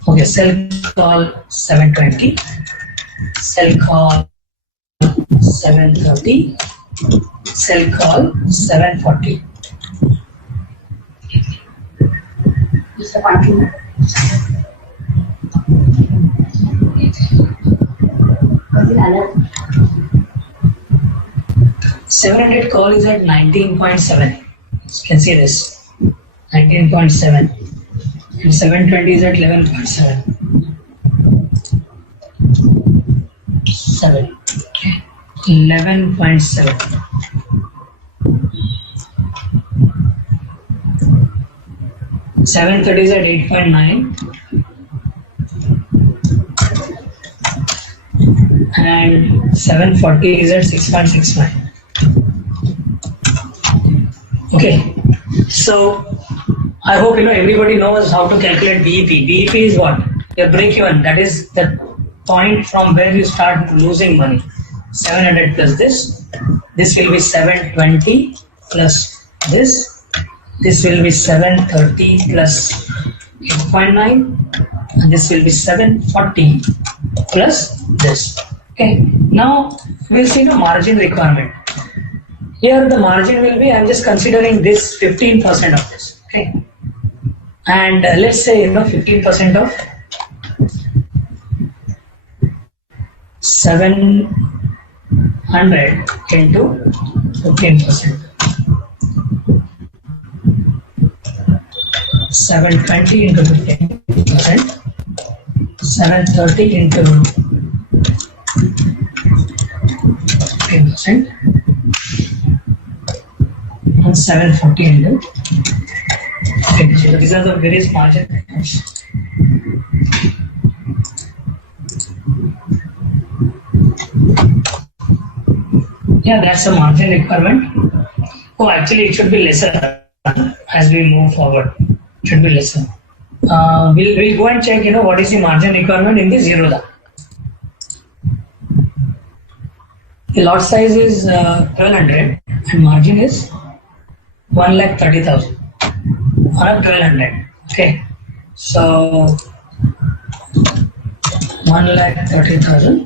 okay, sell call 720, sell call 730, sell call 740. Mr. Patil. 700 call is at 19.7. You can see this, 19.7, and 720 is at 11.7. 11.7. Seven 30 is at 8.9, and 740 is at 6.69. Okay, so I hope everybody knows how to calculate BEP. BEP is what? Your break even. That is the point from where you start losing money. 700 plus this. This will be 720 plus this. This will be 730 plus 8.9, and this will be 740 plus this. Okay, now we'll see the margin requirement. Here the margin will be, I'm just considering this 15% of this. Okay, and let's say 15% of 700 into 15%. 720 into 15%, 730 into 15%, and 740 into 15%. So these are the various margin items. Yeah, that's the margin requirement. Oh, actually it should be lesser as we move forward. Should be lesser. We'll go and check what is the margin requirement in the Zerodha. The lot size is 1200 and margin is 1,30,000 on a 1200. Okay, so 1,30,000.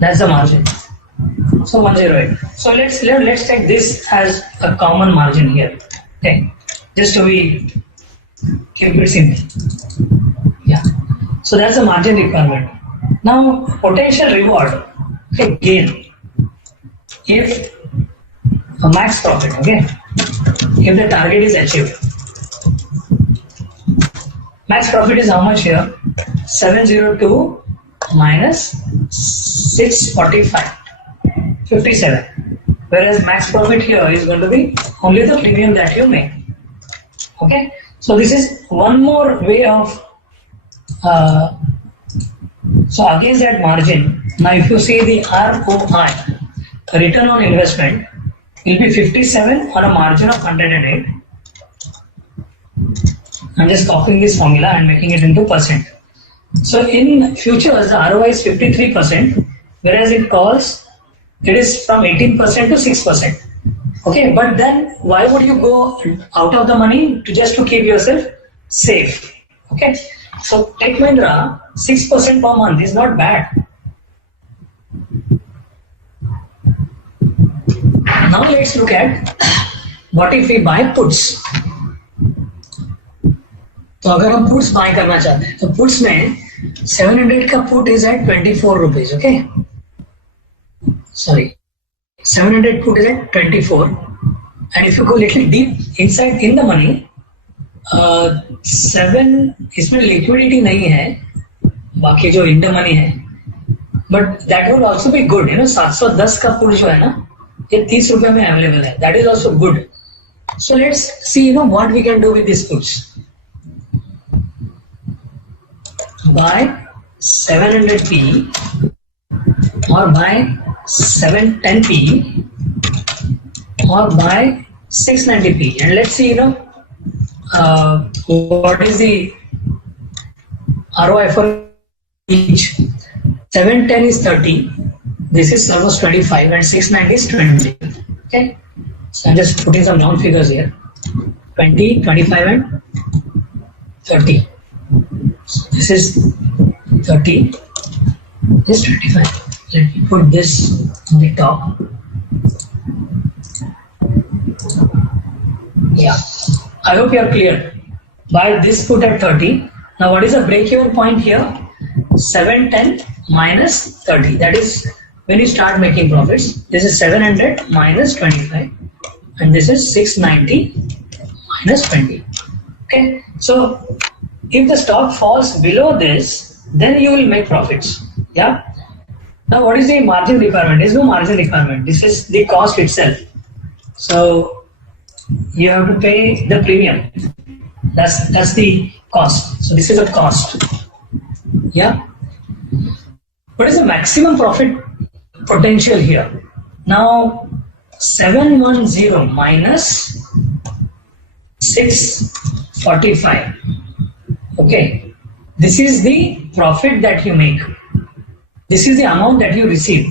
That's the margin. So 108. So let's take this as a common margin here. Okay, just to keep it simple. Yeah. So that's the margin requirement. Now potential reward. Okay, gain. If a max profit. Okay. If the target is achieved. Max profit is how much here? 702 minus 645. 57. Whereas max profit here is going to be only the premium that you make. Okay, so this is one more way of so against that margin. Now if you see the ROI, return on investment, will be 57 on a margin of 108. I'm just copying this formula and making it into percent. So in futures the ROI is 53%, whereas in calls it is from 18% to 6%. Okay, but then why would you go out of the money just to keep yourself safe? Okay, so Tech Mahindra 6% per month is not bad. Now let's look at what if we buy puts. तो अगर हम puts buy करना चाहते हैं तो puts में 700 का put is at 24 rupees. Okay. Sorry, 700 put is at 24, and if you go little deep inside in the money, 7 इसमें liquidity नहीं है, बाकी जो in the money है, but that will also be good. 710 का put जो है ना, ये 30 रुपए में available है. That is also good. So let's see what we can do with these puts. Buy 700p or buy 710p or buy 690p, and let's see, what is the ROI for each. 710 is 30, this is almost 25, and 690 is 20. Okay, so I'm just putting some round figures here. 20, 25 and 30. So this is 30, this is 25. Let me put this on the top. Yeah, I hope you are clear. Buy this put at 30. Now what is the break-even point here? 710 minus 30. That is when you start making profits. This is 700 minus 25, and this is 690 minus 20. Okay, so if the stock falls below this, then you will make profits. Yeah. Now what is the margin requirement? There is no margin requirement. This is the cost itself. So you have to pay the premium. That's the cost. So this is a cost. Yeah. What is the maximum profit potential here? Now 710 minus 645. Okay, this is the profit that you make. This is the amount that you receive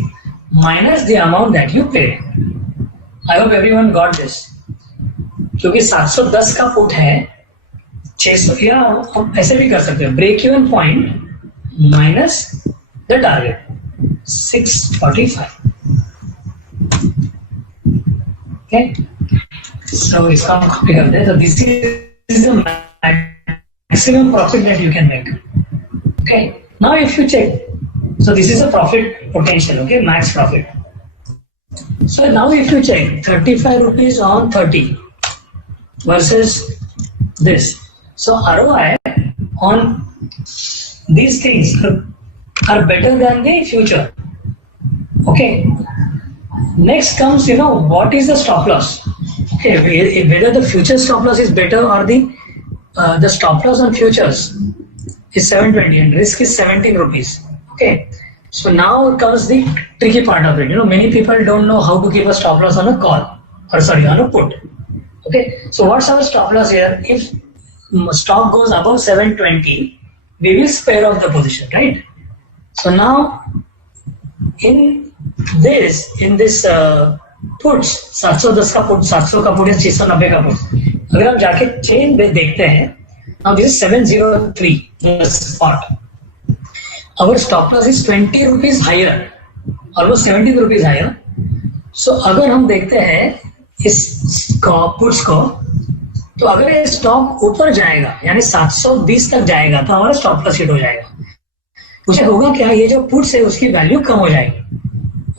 minus the amount that you pay. I hope everyone got this. क्योंकि 710 का put है 600, या हम ऐसे भी कर सकते हैं, break even point minus the target 645. Okay, so इसका हम कॉपी करते हैं. So this is the maximum profit that you can make. Okay, now if you check, so this is a profit potential. Okay, max profit. So now if you check 35 rupees on 30 versus this, so ROI on these things are better than the future. Okay, next comes, what is the stop loss? Okay, whether the future stop loss is better or the stop loss on futures is 720 and risk is 17 rupees. Okay, so now comes the tricky part of it. Many people don't know how to keep a stop loss on a call, or sorry, on a put. Okay, so what's our stop loss here? If stock goes above 720, we will spare off the position, right? So now in this puts 710 का put, 700 का put या 690 का put, अगर हम जाके chain पे देखते हैं, now this is 703 the spot. Our stop loss is 20 rupees higher, almost 17 rupees higher. So अगर हम देखते हैं इस पुट्स को, तो अगर ये स्टॉक ऊपर जाएगा यानी 720 तक जाएगा तो हमारा स्टॉप लॉस हिट हो जाएगा. मुझे होगा क्या, ये जो पुट्स है उसकी वैल्यू कम हो जाएगी.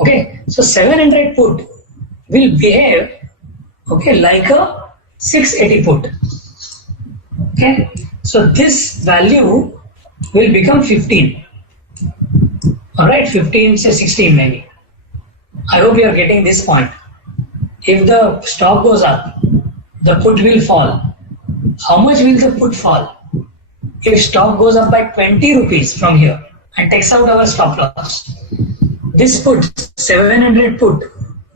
Okay, so 700 put will behave, okay, like a 680 put. Okay, so this value will become 15. All right, 15 say 16 maybe. I hope you are getting this point. If the stock goes up, the put will fall. How much will the put fall? If stock goes up by 20 rupees from here and takes out our stop loss, this put 700 put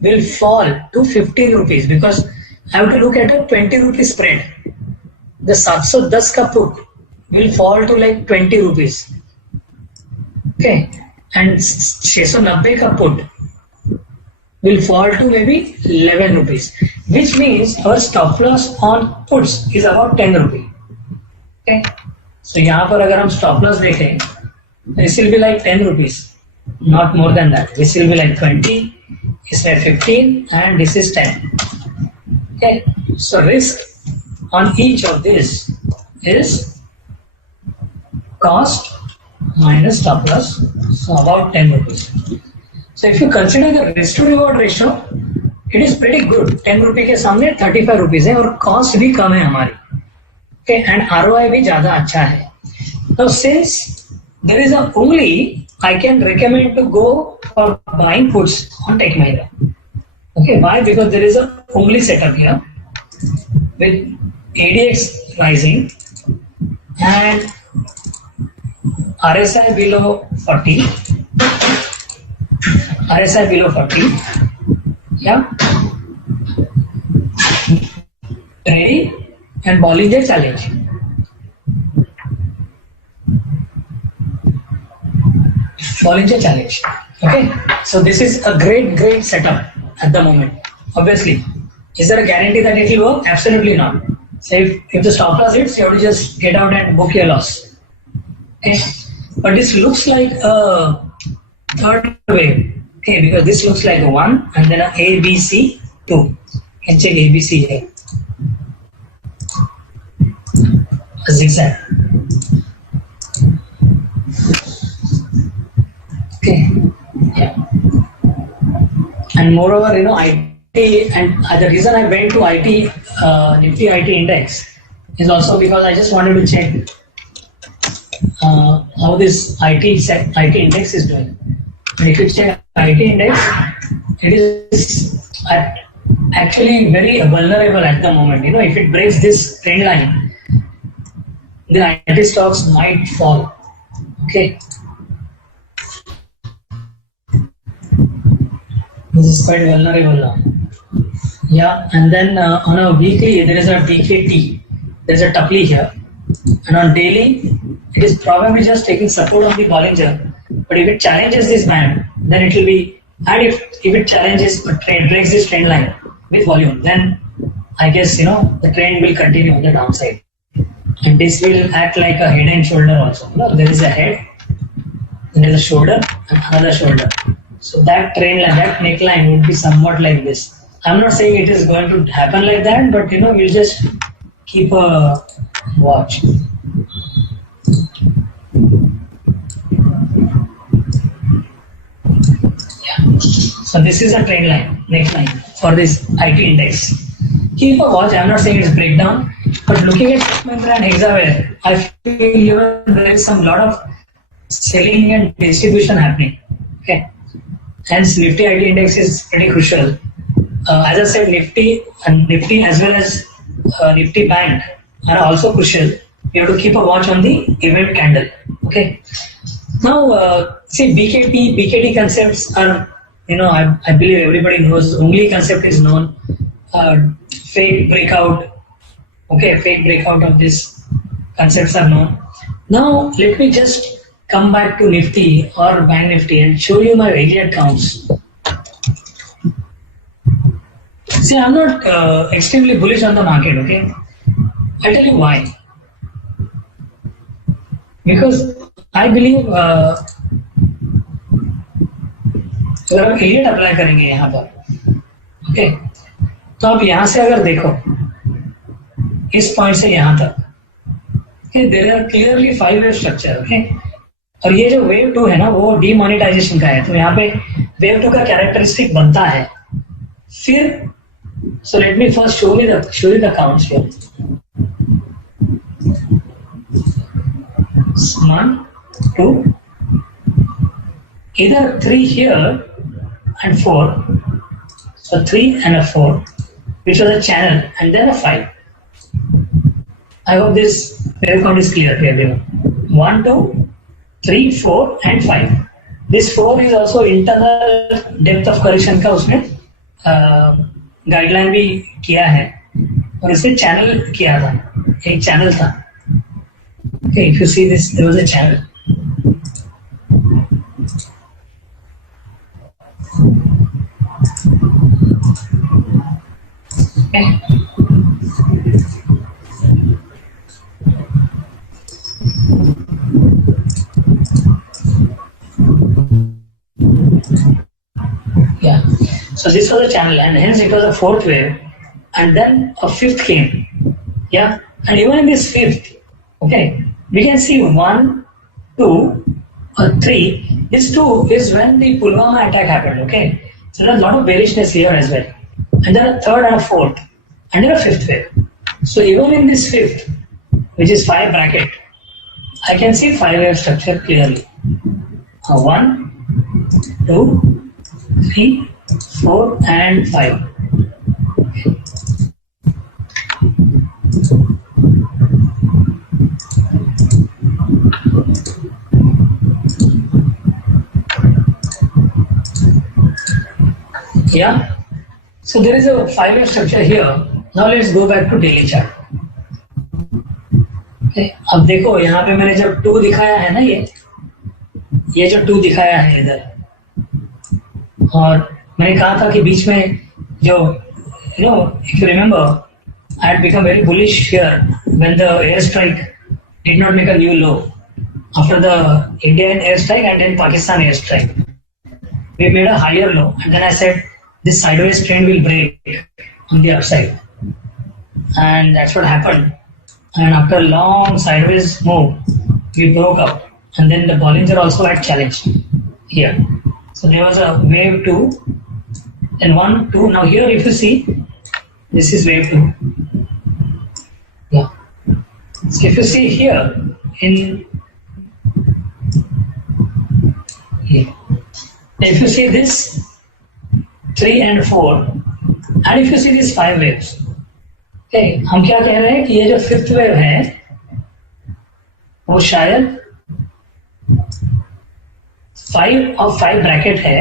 will fall to 15 rupees because I have to look at a 20 rupee spread. The 710 ka put will fall to like 20 rupees. Okay, and 690 ka put will fall to maybe 11 rupees, which means our stop loss on puts is about 10 rupees. Okay, so यहाँ पर अगर हम stop loss देखें, this will be like 10 rupees, not more than that. This will be like 20. इसमें 15 and this is 10. Okay, so risk on each of this is cost minus stop loss, so about 10 rupees. So if you consider the risk to reward ratio, it is pretty good. 10 रुपए के सामने 35 rupees है और cost भी कम है हमारी. Okay, and ROI भी ज्यादा अच्छा है. Now since there is a only, I can recommend to go for buying puts on Tech Mahindra. Okay, why? Because there is a only setup here with ADX rising and RSI below 40 RSI below 40. Yeah. Ready? And Bollinger Challenge. Bollinger Challenge. Okay. So this is a great setup at the moment. Obviously. Is there a guarantee that it will work? Absolutely not. So if the stop loss hits, you have to just get out and book your loss. Okay. But this looks like a third wave. Okay, because this looks like a 1 and then a B, C, 2. You can check A, B, C here. A zigzag. Okay. Yeah. And moreover, IT, and the reason I went to IT, Nifty IT index is also because I just wanted to check how this IT index is doing. And if you check IT index, it is actually very vulnerable at the moment. If it breaks this trend line, the IT stocks might fall. Okay. This is quite vulnerable now. Yeah, and then on a weekly, there is a DKT. There is a Tupley here. And on daily, it is probably just taking support on the Bollinger. But if it challenges this band, then it will be, and if it challenges or breaks this trend line with volume, then I guess the trend will continue on the downside. And this will act like a head and shoulder also. There is a head, then there is a shoulder, and another shoulder. So that trend line, that neckline would be somewhat like this. I'm not saying it is going to happen like that, but we'll just keep a watch. Yeah. So this is a trend line, neckline for this IT index. Keep a watch. I'm not saying it's breakdown, but looking at Mahindra and Hexaware, I feel there is some lot of selling and distribution happening. Okay. Hence, Nifty IT index is pretty crucial. As I said, Nifty as well as Nifty Bank are also crucial. You have to keep a watch on the event candle. Okay. Now, see BKT concepts are, I believe everybody knows. Ungli concept is known. Fake breakout. Okay, fake breakout of this concepts are known. Now, let me just come back to Nifty or Bank Nifty and show you my Elliott counts. See, I'm not extremely bullish on the market, okay? I'll tell you why. Because I believe अगर हम Elliott apply करेंगे यहाँ पर, okay, तो आप यहाँ से अगर देखो इस पॉइंट से यहाँ तक, there are clearly 5 wave structure, okay, और ये जो वेव 2 है ना वो डीमोनेटाइजेशन का है, तो यहाँ पे वेव 2 का कैरेक्टरिस्टिक बनता है. फिर so let me first show you the counts here. 1, 2, either 3 here and 4. So 3 and a 4, which was a channel, and then a 5. I hope this wave count is clear to everyone. 1, 2, 3, 4, and 5. This 4 is also internal depth of correction का उसमें guideline भी किया है और इसे channel किया था, एक चैनल था. Okay, if you see this, there was a channel. Okay. Yeah. So this was a channel, and hence it was a 4th wave, and then a 5th came. Yeah, and even in this 5th, okay, we can see 1, 2, 3. This 2 is when the Pulwama attack happened. Okay, so there's a lot of bearishness here as well, and then a 3rd and a 4th, and then a 5th wave. So even in this 5th, which is 5 bracket, I can see 5 wave structure clearly. 1, 2, 3, 4, and 5. Yeah. So there is a 5-way structure here. Now let's go back to daily chart. Okay. अब देखो यहाँ पे मैंने जब 2 दिखाया है ना, ये जो 2 दिखाया है इधर, और मैंने कहा था कि बीच में जो if you remember, I had become very bullish here when the airstrike did not make a new low after the Indian airstrike and then Pakistan airstrike. We made a higher low, and then I said this sideways trend will break on the upside, and that's what happened. And after a long sideways move, we broke up, and then the Bollinger also had challenged here. So there was a wave 2, and 1, 2. Now here, if you see, this is wave 2. Yeah. So if you see here if you see this 3 and 4, and if you see these 5 waves, okay, हम क्या कह रहे हैं कि ये जो 5th wave है वो शायद 5 ब्रैकेट है.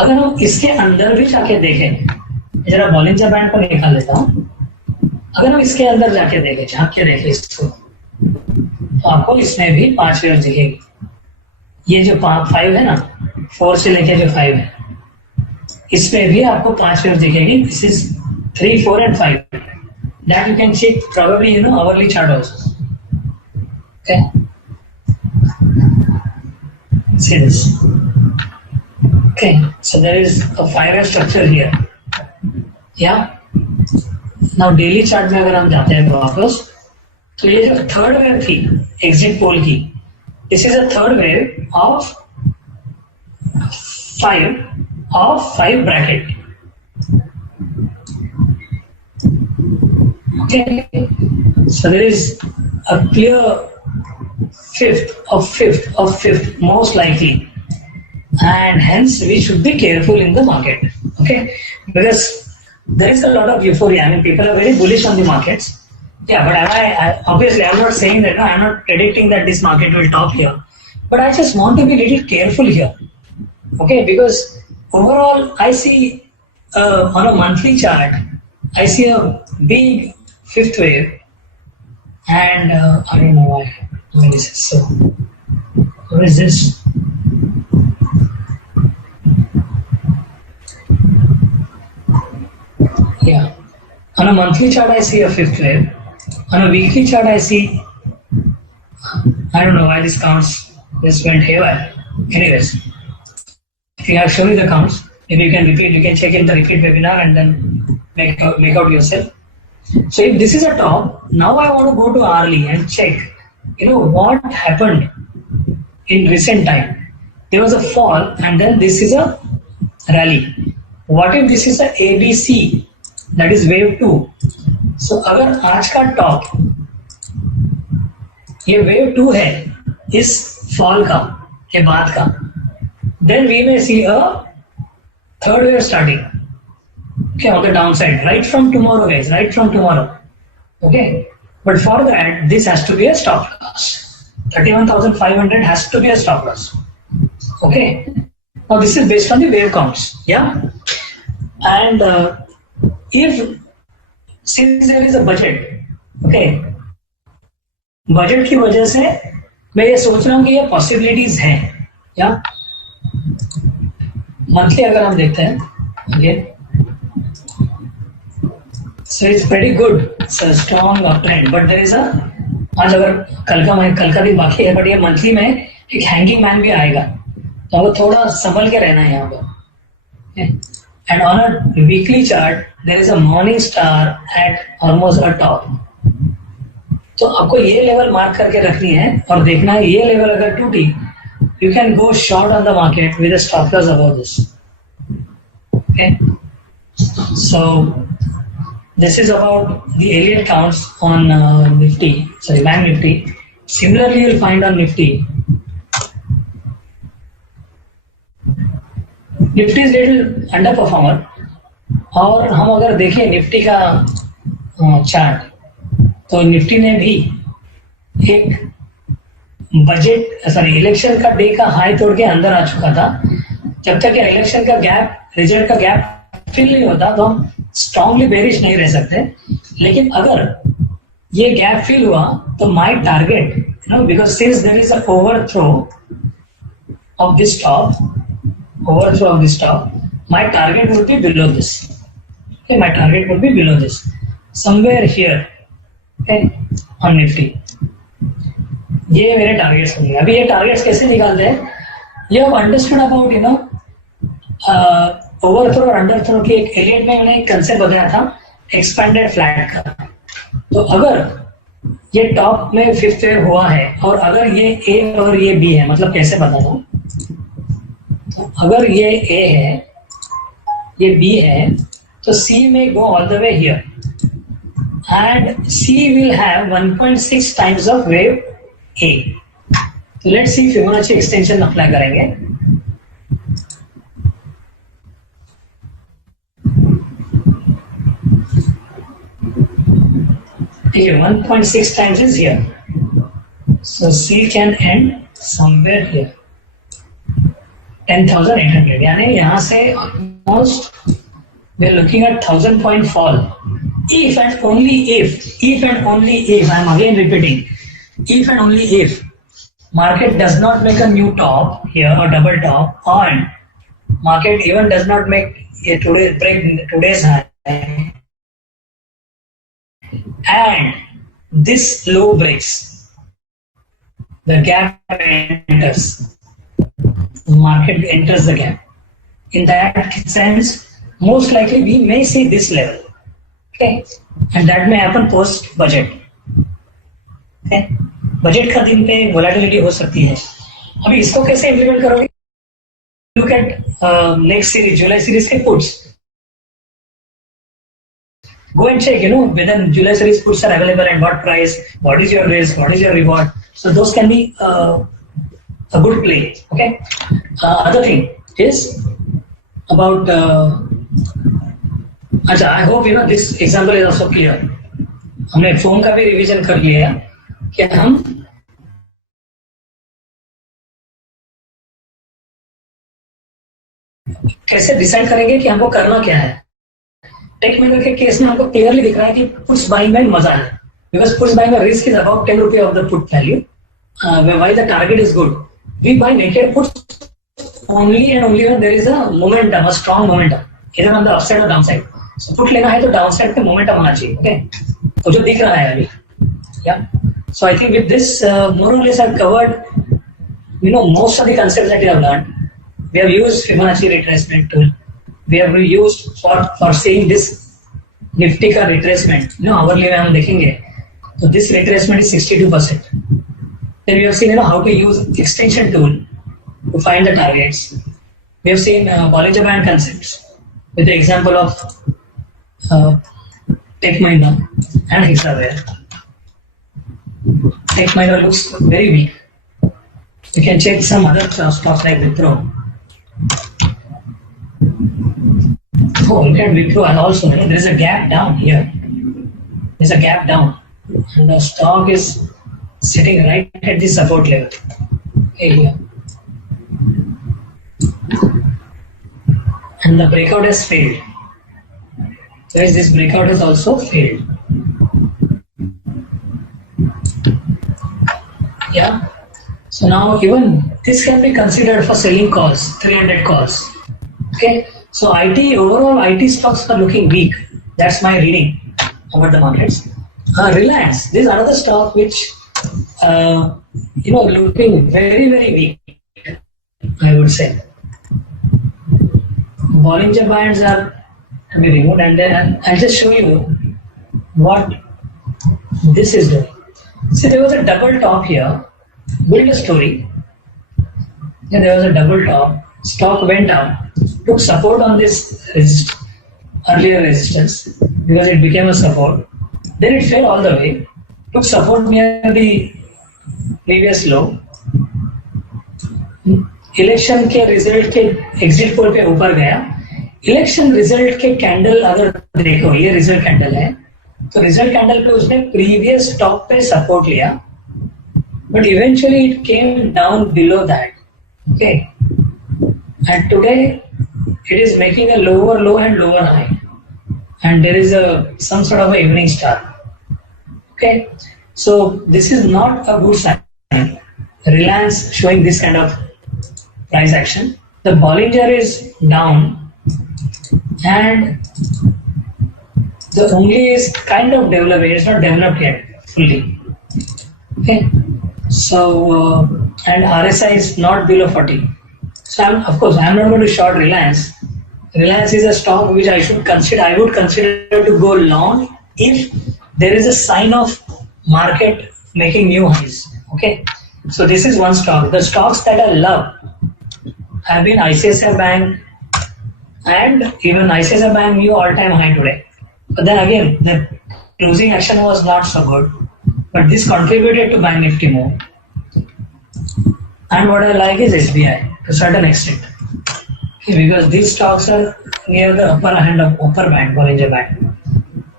अगर हम इसके अंदर भी जाके देखें, जरा बॉलिंजर बैंड को निकाल लेता हूं, अगर हम इसके अंदर जाके देखें, झांक के देखें इसको, तो आपको इसमें भी 5 वेव दिखेगी. ये जो 5 है ना, 4 से लेके जो 5 है, इसमें भी आपको 5 वेव दिखेगी. This is 3, 4 and 5. That you can check probably hourly chart also. Okay. See this. Okay. So there is a 5-way structure here. Yeah. Now daily chart में अगर हम जाते हैं वापस, तो ये जो 3rd wave थी exit pole की, this is a 3rd wave of 5 bracket. Okay. So there is a clear 5th, most likely, and hence we should be careful in the market. Okay, because there is a lot of euphoria. I mean, people are very bullish on the markets. Yeah, but obviously I'm not saying that. I'm not predicting that this market will top here. But I just want to be a little careful here. Okay, because overall I see on a monthly chart, I see a big 5th wave, and I don't know why. I mean, this is so. What is this? Yeah. On a monthly chart, I see a 5th wave. On a weekly chart, I see. I don't know why this counts. This went haywire. Anyways, I think I've shown you the counts. Maybe you can repeat. You can check in the repeat webinar and then make out yourself. So if this is a top, now I want to go to hourly and check, what happened in recent time. There was a fall and then this is a rally. What if this is a ABC, that is wave 2? So अगर आज का top ये wave 2 है इस fall का, के बाद का, then we may see a 3rd wave starting. Okay, on the downside, right from tomorrow, guys, right from tomorrow. Okay, but for that, this has to be a stop loss. 31,500 has to be a stop loss. Okay, now this is based on the wave counts. Yeah, and since there is a budget, okay, budget की वजह से मैं ये सोच रहा हूँ कि ये possibilities हैं. Yeah, monthly अगर हम देखते हैं, again. So it's pretty good. It's a strong uptrend, but there is आज अगर कल का दिन बाकी है, बट ये मंथली में एक हैंगिंग मैन भी आएगा, तो आपको थोड़ा संभल के रहना है यहाँ पर. And on a weekly chart there is a morning star at almost a top. तो आपको ये लेवल मार्क करके रखनी है और देखना है ये लेवल अगर टूटी, you can go short on the market with a stop loss above this. Okay, so this is about the Elliott counts on Bank Nifty. Similarly, you'll find on Nifty. Nifty is little underperformer. और हम अगर देखें Nifty का chart, तो Nifty ने भी एक election का डे का हाई तोड़ के अंदर आ चुका था. जब तक इलेक्शन का गैप, रिजल्ट का गैप फिल नहीं होता तो हम स्ट्रांगली बेरिश नहीं रह सकते. लेकिन अगर ये गैप फिल हुआ तो my target, you know, because since there is a overthrow of this top, my target would be below this. Okay, my target would be below this, somewhere here. Okay, on Nifty. ये मेरे targets होंगे. अभी ये targets कैसे निकालते हैं? You have understood about, you know, overthrow और अंडरथ्रो की एक एलियट में मैंने एक कंसेप्ट बताया था एक्सपेंडेड फ्लैट का. तो अगर ये टॉप में फिफ्थ वेव हुआ है और अगर ये ए और ये बी है, मतलब कैसे बताता हूँ. तो अगर ये ए है, ये बी है, तो सी में go all the way here and C will have 1.6 times of wave A. तो let's see Fibonacci extension apply करेंगे. ठीक है, 1.6 times is here, so C can end somewhere here 10,800. यानी यहाँ से almost we are looking at 1,000 point fall. If and only if I am again repeating, if and only if market does not make a new top here or double top, and market even does not make a break today's high, and this low breaks, the gap enters. The market enters the gap. In that sense, most likely we may see this level. Okay, and that may happen post budget. Okay, budget का दिन पे volatility हो सकती है. अभी इसको कैसे implement करोगे? Look at next series, July series के puts. Go and check, you know, whether July series puts are available and what price, what is your risk, what is your reward. So those can be a good play. Okay. Other thing is about. I hope you know this example is also clear. हमने foam का भी revision कर लिया कि हम कैसे decide करेंगे कि हमको करना क्या है. टेक महिंद्रा के केस में हमको क्लियरली दिख रहा है कि पुट्स बाइंग में मजा है, बिकॉज पुट्स बाइंग का रिस्क इज अबाउट 10 रुपये of the put value, while the target is good. We buy naked puts only and only when there is a momentum, a strong momentum, इधर on the upside और downside. So put लेना है तो downside पे momentum होना चाहिए. Okay, तो जो दिख रहा है अभी. Yeah so I think with this more और less I have covered, you know, most of the concepts that we have learned. We have used Fibonacci retracement tool. We have used for seeing this Nifty का retracement. You know, hourly में हम देखेंगे. So this retracement is 62%. Then we have seen, you know, how to use extension tool to find the targets. We have seen Bollinger Band concepts with the example of Tech Mahindra and Hexaware. Tech Mahindra looks very weak. You can check some other stocks like Wipro. Oh, look at Wipro, and also, you know, there is a gap down here. There's a gap down, and the stock is sitting right at the support level. Okay, here. And the breakout has failed. So this breakout has also failed. Yeah. So now even this can be considered for selling calls, 300 calls. Okay. So overall IT stocks are looking weak. That's my reading about the markets. Reliance, this is another stock which, you know, looking very, very weak, I would say. Bollinger Bands are to be removed, and then I'll just show you what this is doing. See, there was a double top here. Build a story. Yeah, there was a double top. Stock went down, took support on this earlier resistance because it became a support. Then it fell all the way, took support near the previous low. Election के result के exit poll पे ऊपर गया. Election result के candle अगर देखो, ये result candle है, तो रिजल्ट कैंडल पे उसने प्रीवियस टॉप पे सपोर्ट लिया, but eventually it came down below that. Okay, and today it is making a lower low and lower high, and there is some sort of a evening star. Okay, so this is not a good sign. Reliance showing this kind of price action. The Bollinger is down, and the only is kind of developing. It's not developed yet fully. Okay, so and RSI is not below 40. So of course I'm not going to short Reliance. Reliance is a stock which I should consider. I would consider to go long if there is a sign of market making new highs. Okay, so this is one stock. The stocks that I love have been ICICI Bank, and even ICICI Bank new all-time high today. But then again, the closing action was not so good. But this contributed to Bank Nifty more. And what I like is SBI to a certain extent. Okay, because these stocks are near the upper hand of upper band, Bollinger Band.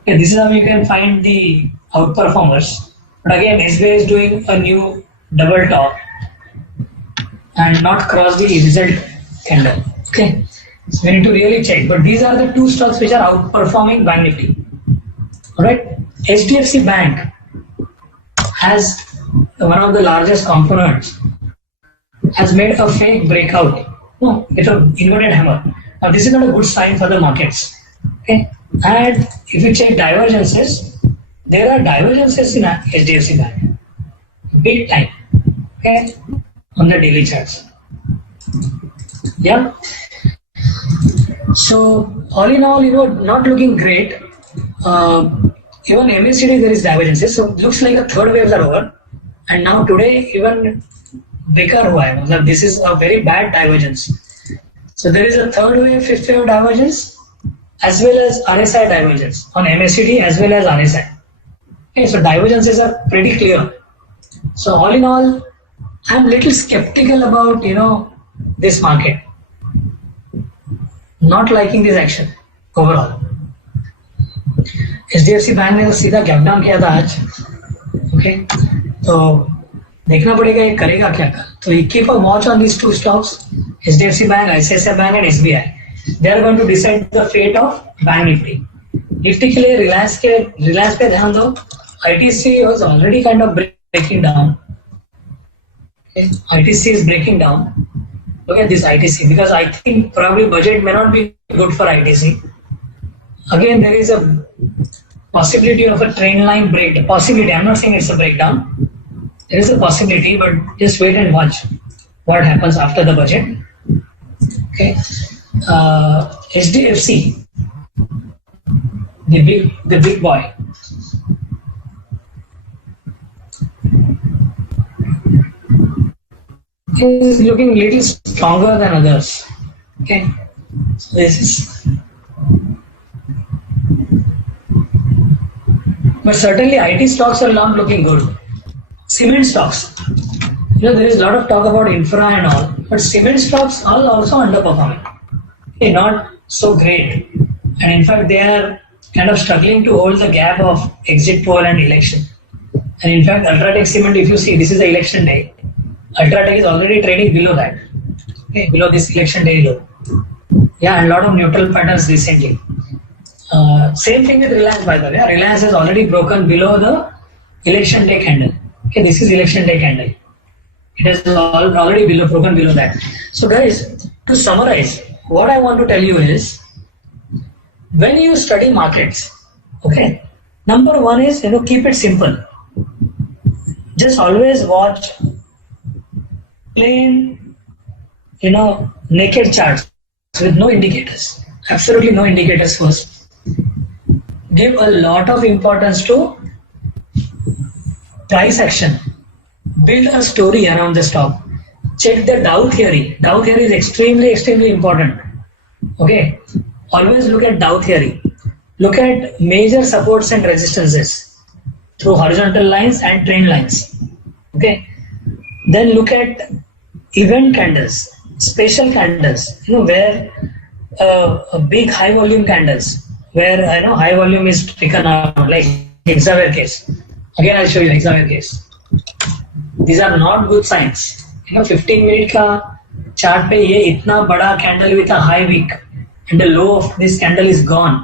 Okay, this is how you can find the outperformers. But again, SBI is doing a new double top and not cross the result candle. Okay, so we need to really check. But these are the two stocks which are outperforming Bank Nifty. Alright, HDFC Bank has one of the largest components, has made a fake breakout. No, it's an inverted hammer. Now this is not a good sign for the markets. Okay, and if you check divergences, there are divergences in HDFC Bank, big time. Okay, on the daily charts. Yeah. So all in all, not looking great. Even MACD there is divergences. So it looks like a third waves are over. And now today even bigger hua hai. This is a very bad divergence. So there is a third wave, fifth wave divergence as well as RSI divergence on MACD as well as RSI. Okay, so divergences are pretty clear. So all in all, I'm little skeptical about this market. Not liking this action overall. HDFC bank ने तो सीधा gap down किया था आज. Okay, तो देखना पड़ेगा ये करेगा क्या. तो you keep a watch on these two stocks, HDFC Bank, ICICI Bank and SBI. They are going to decide the fate of Bank Nifty. Nifty के लिए Reliance पे ध्यान दो. ITC was already kind of breaking down. Okay, ITC is breaking down. Look at this ITC, because I think probably budget may not be good for ITC. Again, there is a possibility of a trend line break. Possibility, I'm not saying it's a breakdown. There is a possibility, but just wait and watch what happens after the budget. Okay, HDFC, the big boy. Is looking little stronger than others. Okay, so this is, but certainly IT stocks are not looking good. Cement stocks, there is a lot of talk about infra and all, but cement stocks are also underperforming. Okay, not so great, and in fact they are kind of struggling to hold the gap of exit poll and election. And in fact, Ultratech Cement, if you see, this is the election day. Ultratech is already trading below that, okay, below this election day low. Yeah, and a lot of neutral patterns recently. Same thing with Reliance, by the way. Reliance has already broken below the election day candle. Okay, this is election day candle. It has already broken below that. So guys, to summarize, what I want to tell you is, when you study markets, okay, number one is, keep it simple. Just always watch plain, naked charts with no indicators. Absolutely no indicators first. Give a lot of importance to price action. Build a story around the stock. Check the Dow theory. Dow theory is extremely, extremely important. Okay. Always look at Dow theory. Look at major supports and resistances through horizontal lines and trend lines. Okay. Then look at event candles, special candles, where a big high volume candles, where high volume is taken out, like Hexaware case. Again, I'll show you Hexaware case. These are not good signs. 15 minute ka chart पे ये इतना बड़ा candle with a high wick and the low of this candle is gone.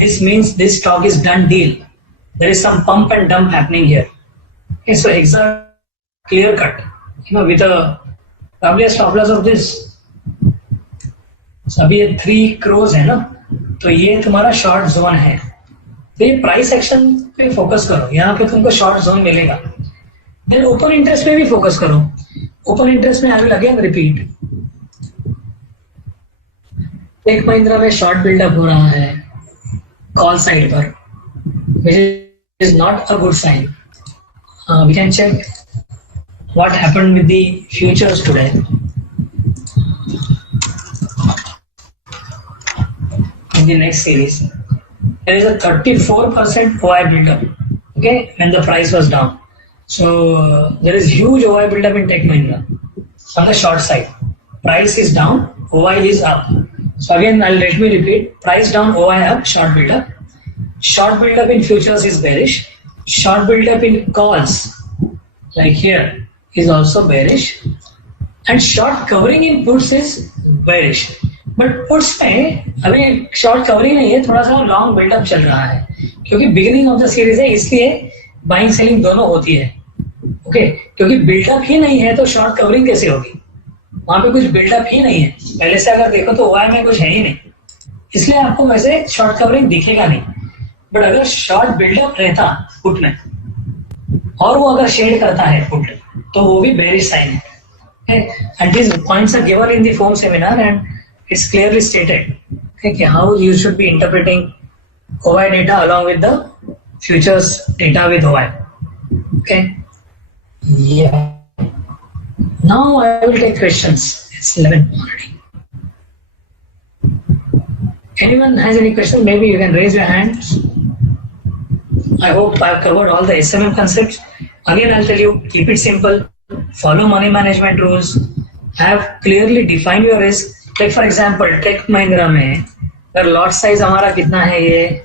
This means this stock is done deal. There is some pump and dump happening here. Okay, so exact clear cut, with a probably a stop loss of this. So अभी ये 3 crores है ना, तो ये तुम्हारा short zone है. तो ये प्राइस एक्शन पे फोकस करो, यहाँ पे तुमको शॉर्ट जोन मिलेगा. देन ओपन इंटरेस्ट पे भी फोकस करो. ओपन इंटरेस्ट में I will again repeat, tech Mahindra में शॉर्ट बिल्डअप हो रहा है कॉल साइड पर, which is not a good sign. We can check what happened with the futures today. In the next series, there is a 34% OI buildup. Okay, when the price was down, so there is huge OI buildup in Tech Mahindra on the short side. Price is down, OI is up. So again, let me repeat: price down, OI up, short buildup. Short buildup in futures is bearish. Short buildup in calls, like here, is also bearish. And short covering in puts is bearish. But puts में अभी short covering नहीं है, थोड़ा सा long buildup चल रहा है, क्योंकि beginning of the series है, इसलिए buying selling दोनों होती है. Okay, क्योंकि buildup ही नहीं है तो short covering कैसे होगी? वहां पे कुछ बिल्डअप ही नहीं है पहले से. अगर देखो तो ओआई में कुछ है ही नहीं, इसलिए आपको वैसे शॉर्ट कवरिंग दिखेगा नहीं. बट अगर शॉर्ट बिल्डअप रहता पुट में और वो अगर शेड करता है पुट, तो वो भी बेरिश साइन है. And this points are given in the foam seminar and it's clearly stated कि how you should be interpreting OI data along with the futures data with OI. Okay, yeah now I will take questions. It's 11 already. Anyone has any question? Maybe you can raise your hands. I hope I've covered all the SMM concepts. Again, I'll tell you, keep it simple. Follow money management rules. Have clearly defined your risk. Like for example, Tech Mahindra में अगर lot size हमारा कितना है, ये